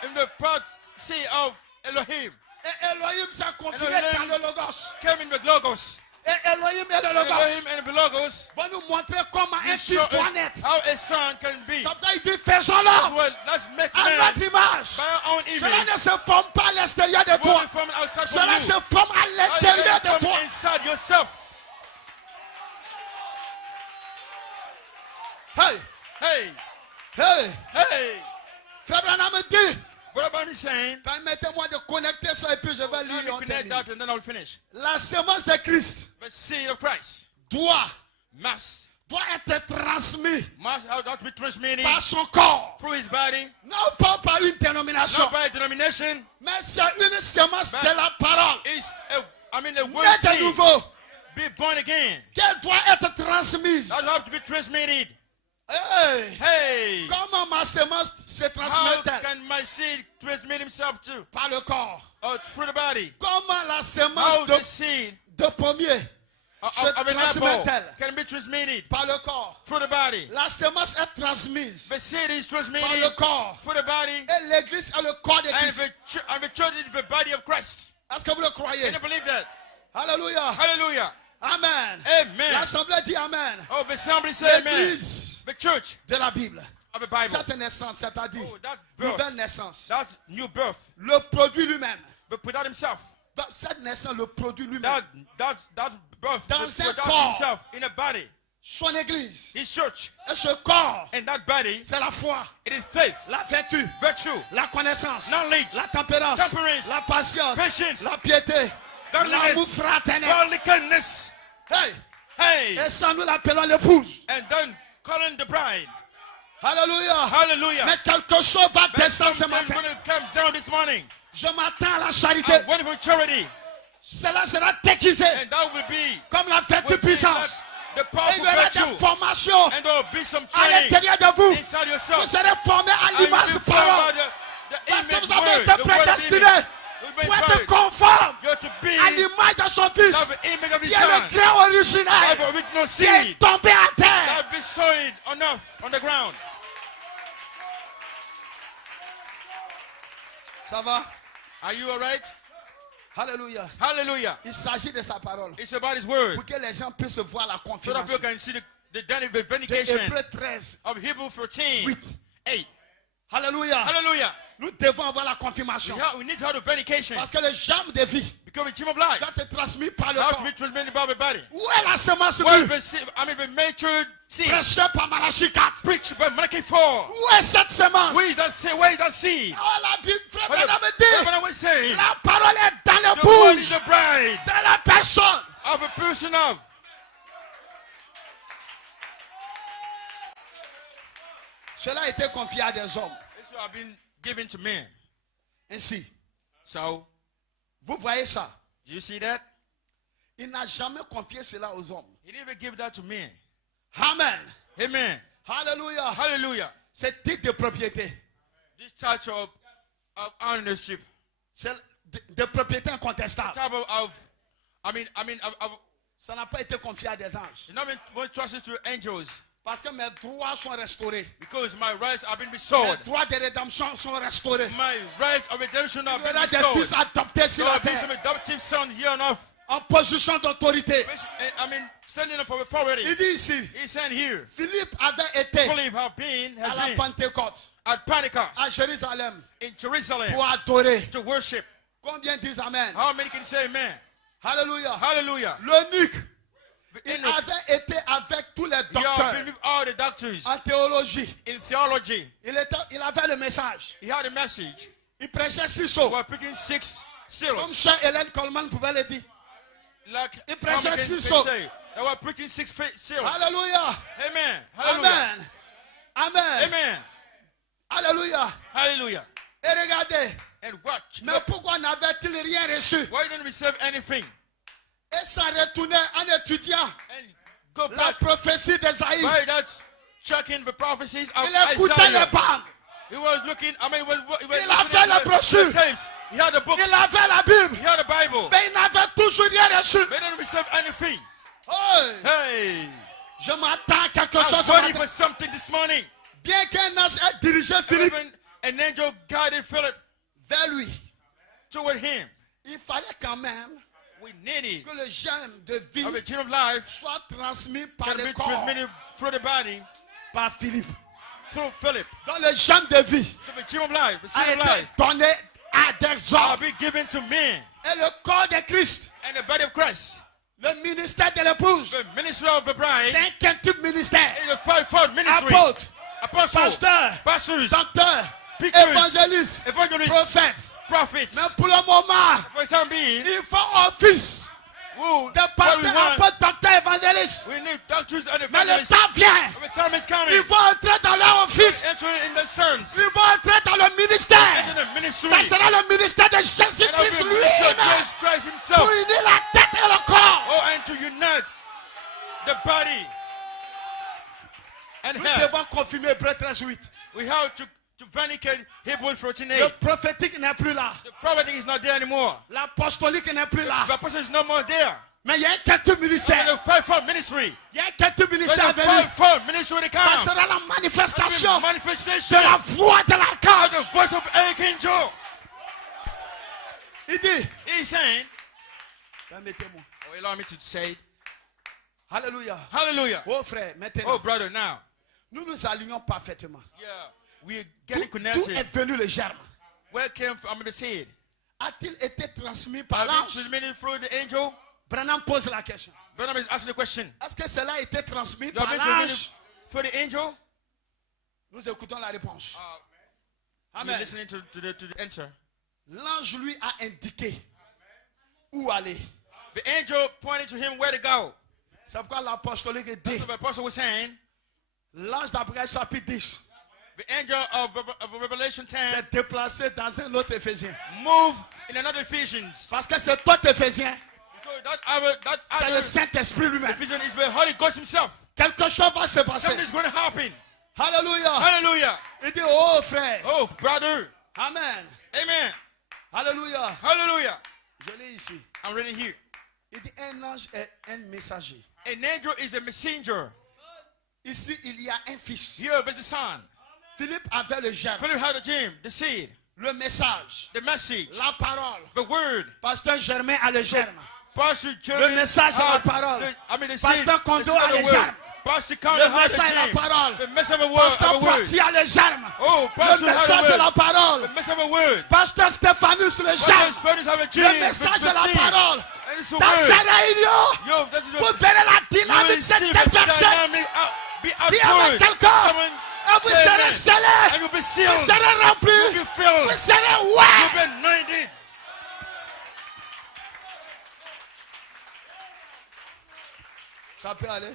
in the prophecy of Elohim. Et Elohim s'est confié Elohim dans le Logos. came in the Logos. Et Elohim et le And Logos Elohim and the Logos vont nous montrer comment un will fils show doit us naître. how a son can be. C'est pourquoi il dit, faisons-le Well, let's make à man notre image. by our own Cela image. ne se forme pas à l'extérieur de Will toi. be from outside from Cela you. se forme à How you l'intérieur can de from toi. inside yourself. Hey, Hey, hey, hey. Frère Branham me dit, What about me saying? permettez-moi de connecter ça et puis je vais Let lire me en connect terminant. that and then I'll finish. La semence de Christ The seed of Christ doit être transmise must have to be transmitted par son corps. through his body, Non pas par une dénomination, not by denomination. mais c'est une semence de la parole. It's a word Né de seed. nouveau, Be born again. qu'elle doit être transmise. That have to be transmitted. Hey, Hey, comment ma semence se how transmet-elle? can my seed transmit himself to Par le corps. through the body? Comment la How semence the seed de pommier se of an apple transmet-elle? can be transmitted Par le corps. through the body? La semence est transmise The seed is par le transmitted corps. through the body, Et l'église est le corps de and Christ. the church is the body of Christ. Est-ce que vous le croyez? Can you believe that? Alléluia. Hallelujah. Amen. Amen. L'assemblée dit Amen. Oh, the assembly say amen. L'église The church de la Bible. of the Bible. Cette naissance, c'est-à-dire Oh, that birth, nouvelle naissance. that new birth, Le produit lui-même. but without himself. Cette naissance, le produit lui-même. That birth, Dans without un corps. himself in a body. son église, his church, et ce corps, and that body, c'est la foi, it is faith, la vertu, virtue, la connaissance, knowledge, la tempérance, la patience, patience, la piété, l'amour fraternel. godly kindness. Hey, Hey, et ça nous l'appelons l'épouse. and then calling the bride. Alléluia. Hallelujah. Mais quelque chose va descendre ce Something's matin. going to come down this morning. Je m'attends à la charité. I'm waiting for charity, Cela sera déguisé and that will be comme la vertu will be puissance. like the Et il powerful y aura virtue, des formations and there will be some à training l'intérieur de vous. inside Vous yourself. serez formés à And you'll l'image be de formed parole. by the Parce que image vous avez word, été the word of the prédestinés image. You've been pour être inspired. conforme You're to be à l'image de son fils, of the image of qui his est son, le grain originel, of the original qui est seed tombé à terre. that be sowed enough on the ground. Ça va? Are you all right? Alléluia. Hallelujah. Il s'agit de sa parole. It's about his word, Pour que les gens puissent voir la so that confirmation. people can see the De vindication Hébreux 13, of Hebrew 13, 8. 8. Alléluia. Hallelujah. Nous devons avoir la confirmation. We need to have the vindication, Parce que le germe de vie because the gem of life doit être transmis par le has to corps. be transmitted by the body. Où est la semence Well, crue? the matured seed Prêché par Malachie 4. preached by Malachi 4. Où est cette semence? Where is that seed? Where is that seed? Oh, la Bible, frère What Branham the dit, Bible was saying, la parole est dans the word is l'épouse, the bride dans la personne. of a person of. Cela a été confié à des hommes. This have been given to men. Ainsi, So, vous voyez ça? do you see that? Il n'a jamais confié cela aux hommes. He didn't even give that to men. Amen. Amen. Alléluia. Hallelujah. C'est titre de propriété. This type of ownership, C'est de propriété incontestable. type of Ça n'a pas été confié à des anges. it's not been trusted to angels, Parce que mes droits sont restaurés. because my rights have been Mes restored. droits de rédemption sont restaurés. My rights of redemption have Il y been aura des restored. fils adoptés sur There la will be some terre. adoptive son here on earth. En position d'autorité. Standing up for authority. Il dit ici, He's saying here, Philippe avait été Philip à has la been Pentecôte, at Pentecost à Jérusalem, in Jerusalem pour adorer. to worship. Combien disent Amen? How many can say amen? Alléluia. Hallelujah. L'eunuque, il Enoch, avait été avec tous les he had docteurs been with all the doctors en théologie. in theology. Il avait le message. He had a message. Il prêchait 6 They sauts. were picking 6 Comme seals. Sœur Hélène Coleman pouvait le dire. Like Il Mohammed prêchait can 6 sauts. say. They were preaching 6 seals. Alléluia. Amen. Hallelujah. Amen. Amen. Amen. Alléluia. Hallelujah. Et regardez, And watch. mais pourquoi n'avait-il rien reçu? Why didn't we receive anything? Et s'en retournait en étudiant And go la back prophétie d'Esaïe. by that, checking the prophecies of Il écoutait les Isaiah. bandes. He was looking, he was Il listening avait la to brochure. the tapes. He had the books. Il avait la Bible. He had the Bible. Mais il n'avait toujours rien reçu. They didn't receive anything. Hey, Hey, je m'attends à quelque I'm chose ce ready matin. for something this morning. Bien qu'un ange ait dirigé Philippe Even an angel guided Philip vers lui, toward him. il fallait quand même We needed que le germe de vie of a gene of life soit transmis par can le be corps, transmitted through the body par Philippe. through Philip. Donc le germe de vie So the gene of life, the a seed of été life, donné à des will hommes. be given to men. Et le corps de Christ, And the body of Christ, le ministère de l'épouse, the ministry of the bride, c'est un quintuple ministère. is a fivefold ministry. Apôtre, Apostle, pasteur, pastors, docteur, preachers, évangéliste, evangelists, prophète. prophets. Mais pour le moment, For the time being, il faut office who, de what we pasteur, want, apôtre, docteur, évangéliste. we need doctors and Mais le evangelists. temps vient. The time is coming. Ils vont entrer dans leur office. Enter in the sons, Ils vont entrer dans le ministère. enter the ministry. Ça sera le ministère de And that Jésus-Christ will be the ministry of lui-même. Jesus Christ himself. Pour unir la tête et le corps. Oh, and to unite the body and Nous head. devons confirmer Hébreux 13:8. We have to vindicate Hebrews Le 14:8. prophétique n'est plus là. The prophetic is not there anymore. L'apostolique n'est plus là. The apostle is no more there. Mais il y a un quintuple There's ministère. a fivefold ministry. Il y a un quintuple There's ministère a à venir. fivefold ministry to Ça come. sera la manifestation The manifestation de la of voix de l'archange. the voice of Archangel. Il dit, He's saying, permettez-moi. oh, allow me to say it. Alléluia. Hallelujah. Oh frère, maintenant, Oh, brother, now. nous nous alignons parfaitement. Yeah. We're getting D'où est connected. venu le germe? Where came from the seed? A-t-il été transmis par Have it l'ange? transmitted through the angel? Branham pose la question. Branham is asking the question. Est-ce que cela a été transmis You par have been to l'ange? for the angel? Nous écoutons la réponse. You're Amen. listening to the answer. L'ange lui a indiqué où aller. The angel pointed to him where to go. C'est pourquoi l'apostolique dit, That's what the apostle was saying. l'ange d'Abraham chapitre 10 The angel of Revelation 10 s'est déplacé dans un autre Éphésien. moved in another Ephesians. Parce que cet autre Éphésien, Because that c'est le other Saint-Esprit lui-même. Ephesian is the Holy Ghost himself. Quelque chose va se passer. Something is going to happen. Alléluia. Hallelujah. Il dit, oh frère. Oh, brother. Amen. Amen. Alléluia. Hallelujah. Je lis ici. I'm reading here. Il dit, un ange est un messager. An angel is a messenger. Ici, il y a un fils. Here is the son. Philippe avait le germe, Philip had the gem, the seed, le message, the message, la parole. the word. Pasteur Germain a le germe. Pastor Le Jeremy message à la had parole. the seed, Pasteur Kondo a le germe. Pastor Le Kondo had the message à la gem, parole. the message of a word. Pasteur Poitiers a le germe. Oh, Le Pastor message had à a la word. parole. The message of a word. Pasteur Stéphanus le Pastor germe. Spanish have a gem, Le message the à la seed. parole. And it's a Dans ces word. réunions, Yo, that is vous verrez la dynamique s'est déversée. Be Dis avec quelqu'un. Et vous serez and scellés. you'll be Vous sealed. serez remplis. You'll be filled. Vous serez You'll ouais. be anointed. Ça peut aller.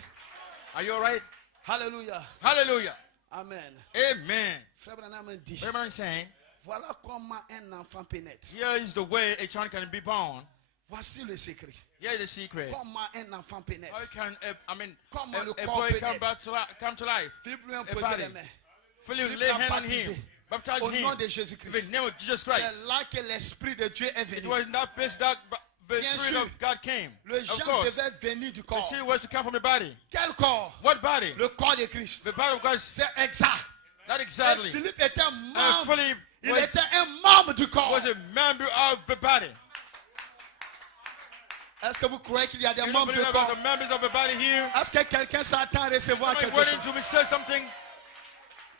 Are you all right? Alléluia. Hallelujah. Amen. Amen. Frère Branham dit, What am I saying? voilà comment un enfant pénètre. Here is the way a child can be born. Voici le secret. Here is the secret. Comment un enfant pénètre. How can Comment le a corps boy pénètre. come to life? Philippe lui a A posé body. les mains. Philip Philippe lay l'a hand on baptisé. him, baptize Au nom him de in Jésus-Christ. the name of Jesus Christ. C'est là que l'Esprit de Dieu est It venu. was in that place that the Bien Spirit sûr. of God came. Le Of germe course, devait venir du the corps. seed was to come from the body. Quel corps? What body? Le corps de Christ. The body of God. C'est exact. Not Et exactly. Philippe était And membre. Philip Il was, était un membre du corps. was a member of the body. Est-ce que vous croyez qu'il y a des You don't membres believe du about corps? the members of the body here? Est-ce que quelqu'un s'attend à recevoir Somebody quelque waiting chose? to receive something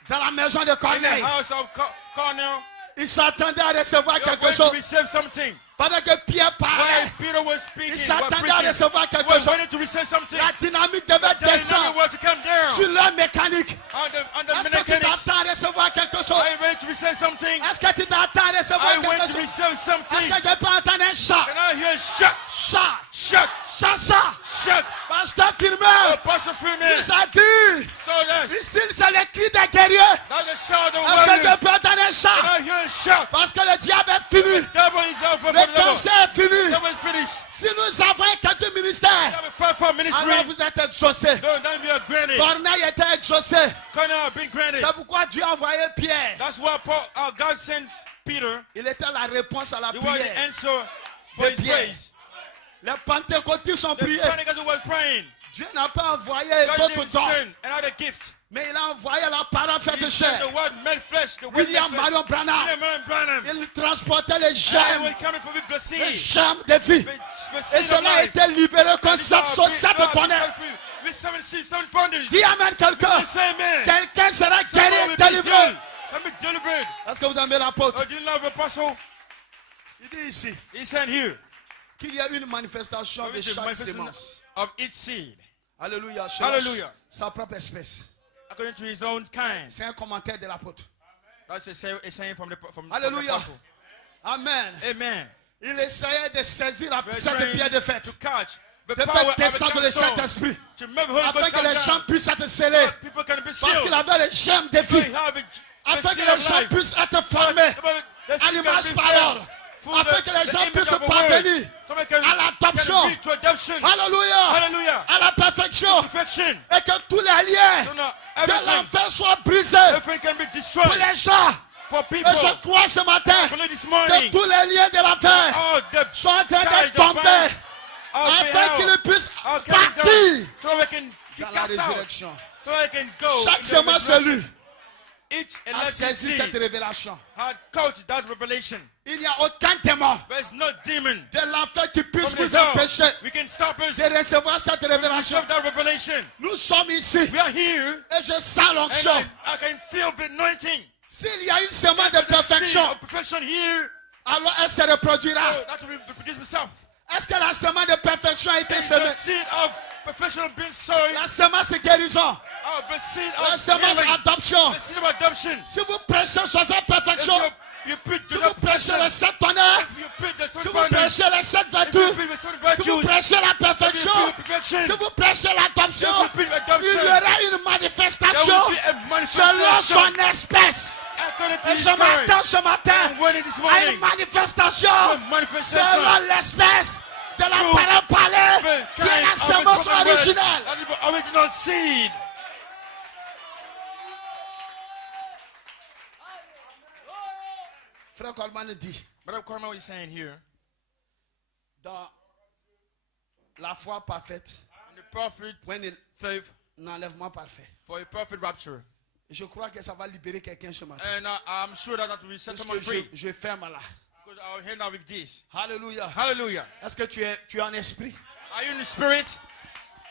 Dans la maison de in the Corneille, house of Cornell. il s'attendait à recevoir You're quelque going to chose. receive something. Pendant que Pierre While parlait, Peter was speaking, il was s'attendait à preaching, recevoir he quelque was chose. waiting to receive something. La dynamique devait The dynamic descendre was to come down sur leur mécanique. on the Est-ce que tu mechanics. t'attends à recevoir quelque chose? Are you ready to receive something? Est-ce que tu t'attends à recevoir I quelque went to chose? receive Est-ce something. que je peux entendre un chat? Can I hear shut, Chat, shut, chat, chat. shut? Pasteur Oh, Firmin, Pastor Freeman. il s'est dit, So that's ici c'est le cri des guerriers. the shout of Est-ce que je warriors. peux entendre un Can chat? I hear a shout? Parce que le diable est fini. Devil is out for the Le devil. cancer est fini. Devil is finished. Si nous avons un cadre ministère, Have a fight for ministry. alors vous êtes exaucés. Don't be a granny. Corneille était exaucé. Cannot be granted. C'est pourquoi Dieu a envoyé Pierre. That's why God sent Peter. Il était la réponse à la He was the prière. answer for his Pierre. praise. Les pentecôtistes ont The prié. Pentecost was praying. Dieu n'a pas envoyé God d'autres didn't dons, send another gift. mais il a envoyé la parole faite He de sent chair. the word made flesh. The word William made flesh. Marion Branham, William Marion Branham. il transportait les And he germes, was coming from the les seed. germes de vie. The Et seed of cela a life. été libéré comme And cette it's société de God tonnerre. set free. With 7 seeds, 7 founders. Dis Amen quelqu'un. Say amen. Quelqu'un sera Someone guéri will et be délivré. healed. Can be delivered. Est-ce que vous aimez l'apôtre? Oh, do you love apostle? Il dit ici He said here. qu'il y a une manifestation de There is a chaque manifestation sémence. of each seed. Alléluia. Hallelujah. Sa propre espèce. According to his own kind. C'est un commentaire de l'apôtre. That's a saying from the Alléluia. apostle. Amen. Amen. Il essayait de saisir la We're puissance de trying Pierre de fête. to catch the De power faire of the descendre le council. Saint-Esprit. To make the Holy Afin Ghost que come les gens down. puissent être scellés. So people can be Parce sealed. qu'il avait les gemmes de So vie. he have the Afin que seed les of gens life. puissent être formés The seed à can l'image be parole. full Afin the- que les the gens image puissent of a word. parvenir So they can- à l'adoption. can reach to adoption. Alléluia. Hallelujah. À la perfection. Perfection. Et que tous les liens So now de everything, l'enfer soient brisés everything can be pour destroyed les gens. for people. Et je crois ce matin Believe this que morning. tous les liens de l'enfer All the sont en train ties de of tomber bind, all afin beheld, qu'ils puissent all coming partir down, so we can dans la cast out, résurrection. so we can go. Chaque in the semence resurrection. élue Each a elected saisi cette seed révélation. had caught that revelation. Il n'y a aucun démon There's no demon de l'enfer qui puisse from vous the hell. empêcher We can stop us de recevoir cette révélation. from that revelation. Nous sommes ici We are here, et je sens and l'onction. I can feel the anointing. S'il y a une semence de The seed perfection, of perfection here, alors elle se reproduira. so that will reproduce itself. Est-ce que la semence de perfection a été Is semée? the seed of perfection been sown? La semence de guérison. The seed La of semence healing. d'adoption. The seed of adoption. Si vous prêchez sur cette perfection, You preach si to vous the prêchez perfection. les 7 tonnerres, If you preach the si seven vous foundations, prêchez les 7 if vertus, you preach the seven si vous virtues, prêchez la if you perfection, preach perfection, si vous prêchez l'adoption, if you preach il adoption, y aura une there manifestation will be a selon manifestation son espèce. according to Et his ce matin, kind. And when it is à une morning, manifestation a manifestation selon l'espèce de la through parole parlée the qui est la kind of semence the spoken word, originale. that is the original seed. Frère Coleman dit, Brother Corman is saying here, dans la foi parfaite, in the perfect when il faith l'enlèvement parfait. for a perfect rapture. Je crois que ça va libérer quelqu'un ce matin. And I'm sure that will set Parce someone que free. je ferme là. Because I'll end up with this. Alléluia. Hallelujah. Est-ce que tu es en esprit? Are you in the spirit?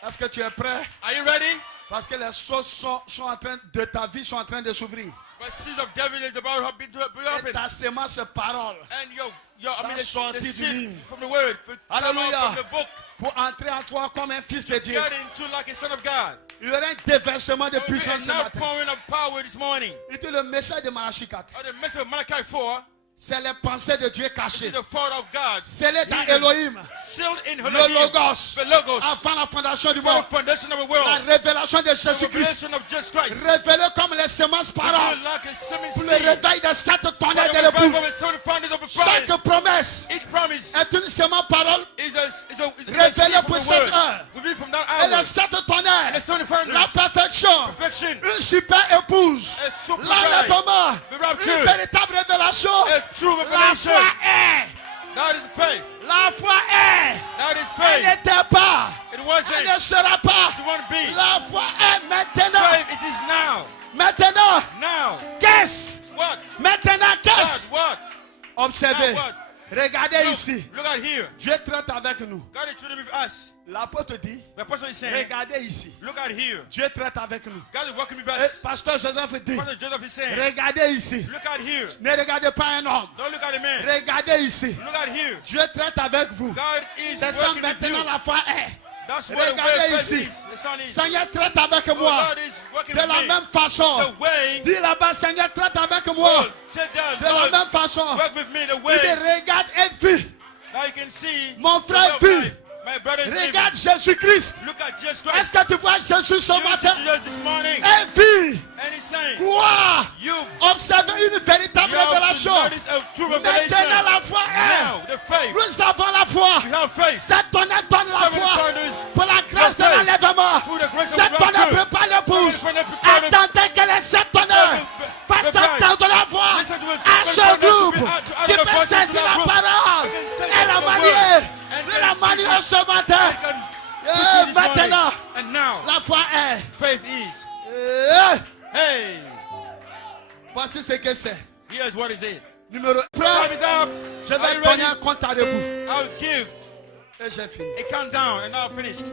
Est-ce que tu es prêt? Are you ready? Parce que les choses sont en train de ta vie sont en train de s'ouvrir. But seeds of devil is about to be Et open. ta semence parole And the sortie du seed livre. from the word, Hallelujah. from the book, pour entrer en toi comme un fils de Dieu. get into like a son of God. Il y aura un déversement de There will be puissance ce an matin. outpouring of power this morning. Il dit le message de Malachie 4. Or the message of Malachi 4, C'est les pensées de Dieu this cachées. is the thought of God. C'est les dans Hidden, Elohim. sealed in Le Elohim, Logos. the Logos, Avant la fondation du for monde. the foundation of the La world, révélation de the Jésus-Christ. revelation of Jesus Christ. Révélé comme les semences paroles. Like a semen Pour seed, le réveil de cette for tonnerre the de revival l'époux. of the seven founders of the bride. Chaque promesse Each promise est une semence parole is a révélée seed from pour the cette word. heure. Revealed from that Et hour. les 7 tonnerres. The seven founders, La perfection. perfection, Une super épouse. a super bride, L'enlèvement. the rapture, Une véritable révélation. a true La revelation. foi est. That is faith. La foi est. That is Elle faith. n'était pas. It Elle wasn't. ne sera pas. It won't be. La foi est maintenant. Faith, it is now. Maintenant. Now. Qu'est-ce? What? Maintenant, qu'est-ce? What? Observez. Now what? Regardez Look, ici. look at here. Dieu traite avec nous. God is treating with us. L'apôtre dit, The apostle is saying, regardez ici. look at here. Dieu traite avec nous. God is working with Et us. pasteur Joseph dit, Pastor Joseph is saying, regardez ici. look at here. Ne regardez pas un homme. Don't look at the man. Regardez ici. Look at here. Dieu traite avec vous. God is C'est ça working with you. maintenant la foi est. That's what the Regardez way faith ici. is. The son is. Seigneur traite avec Oh, moi. God is working De with la me. même façon. The way. Dis là-bas, Seigneur traite avec moi. Lord, sit down. De la Lord, même façon. work with me. The Il way. dit, regarde et vis. Now you can see. Mon frère the way of vit. life. My brother is living. Regarde Jésus-Christ. Look at Jesus Est-ce Christ. que tu vois Jésus ce You matin? see Jesus this morning. Et vis. And he's saying, Quoi? you Observez une véritable have to révélation. notice a true revelation. Maintenant la foi est. Now, the faith. Nous avons la foi. We have faith. Cette tonnerre donne la Seven foi. founders Pour la grâce de faith. l'enlèvement. Through the grace of Cette tonnerre rapture. prépare l'épouse. Seven founders prepare the- Attendez que les 7 tonnerres the fassent bride. entendre la voix Listen to it. à Seven ce founders groupe to be out- to qui out the peut voices saisir to la that group. parole Who can take et la the manier. word and Et la then manier preach ce matin. it and Et preach it this maintenant, morning. And now, la foi est. faith is. Hey, Voici ce que c'est. here's what is it. Numéro 1. Time is up. Je Are vais you donner ready? un compte à rebours. I'll give Et j'ai fini. a countdown and now finished.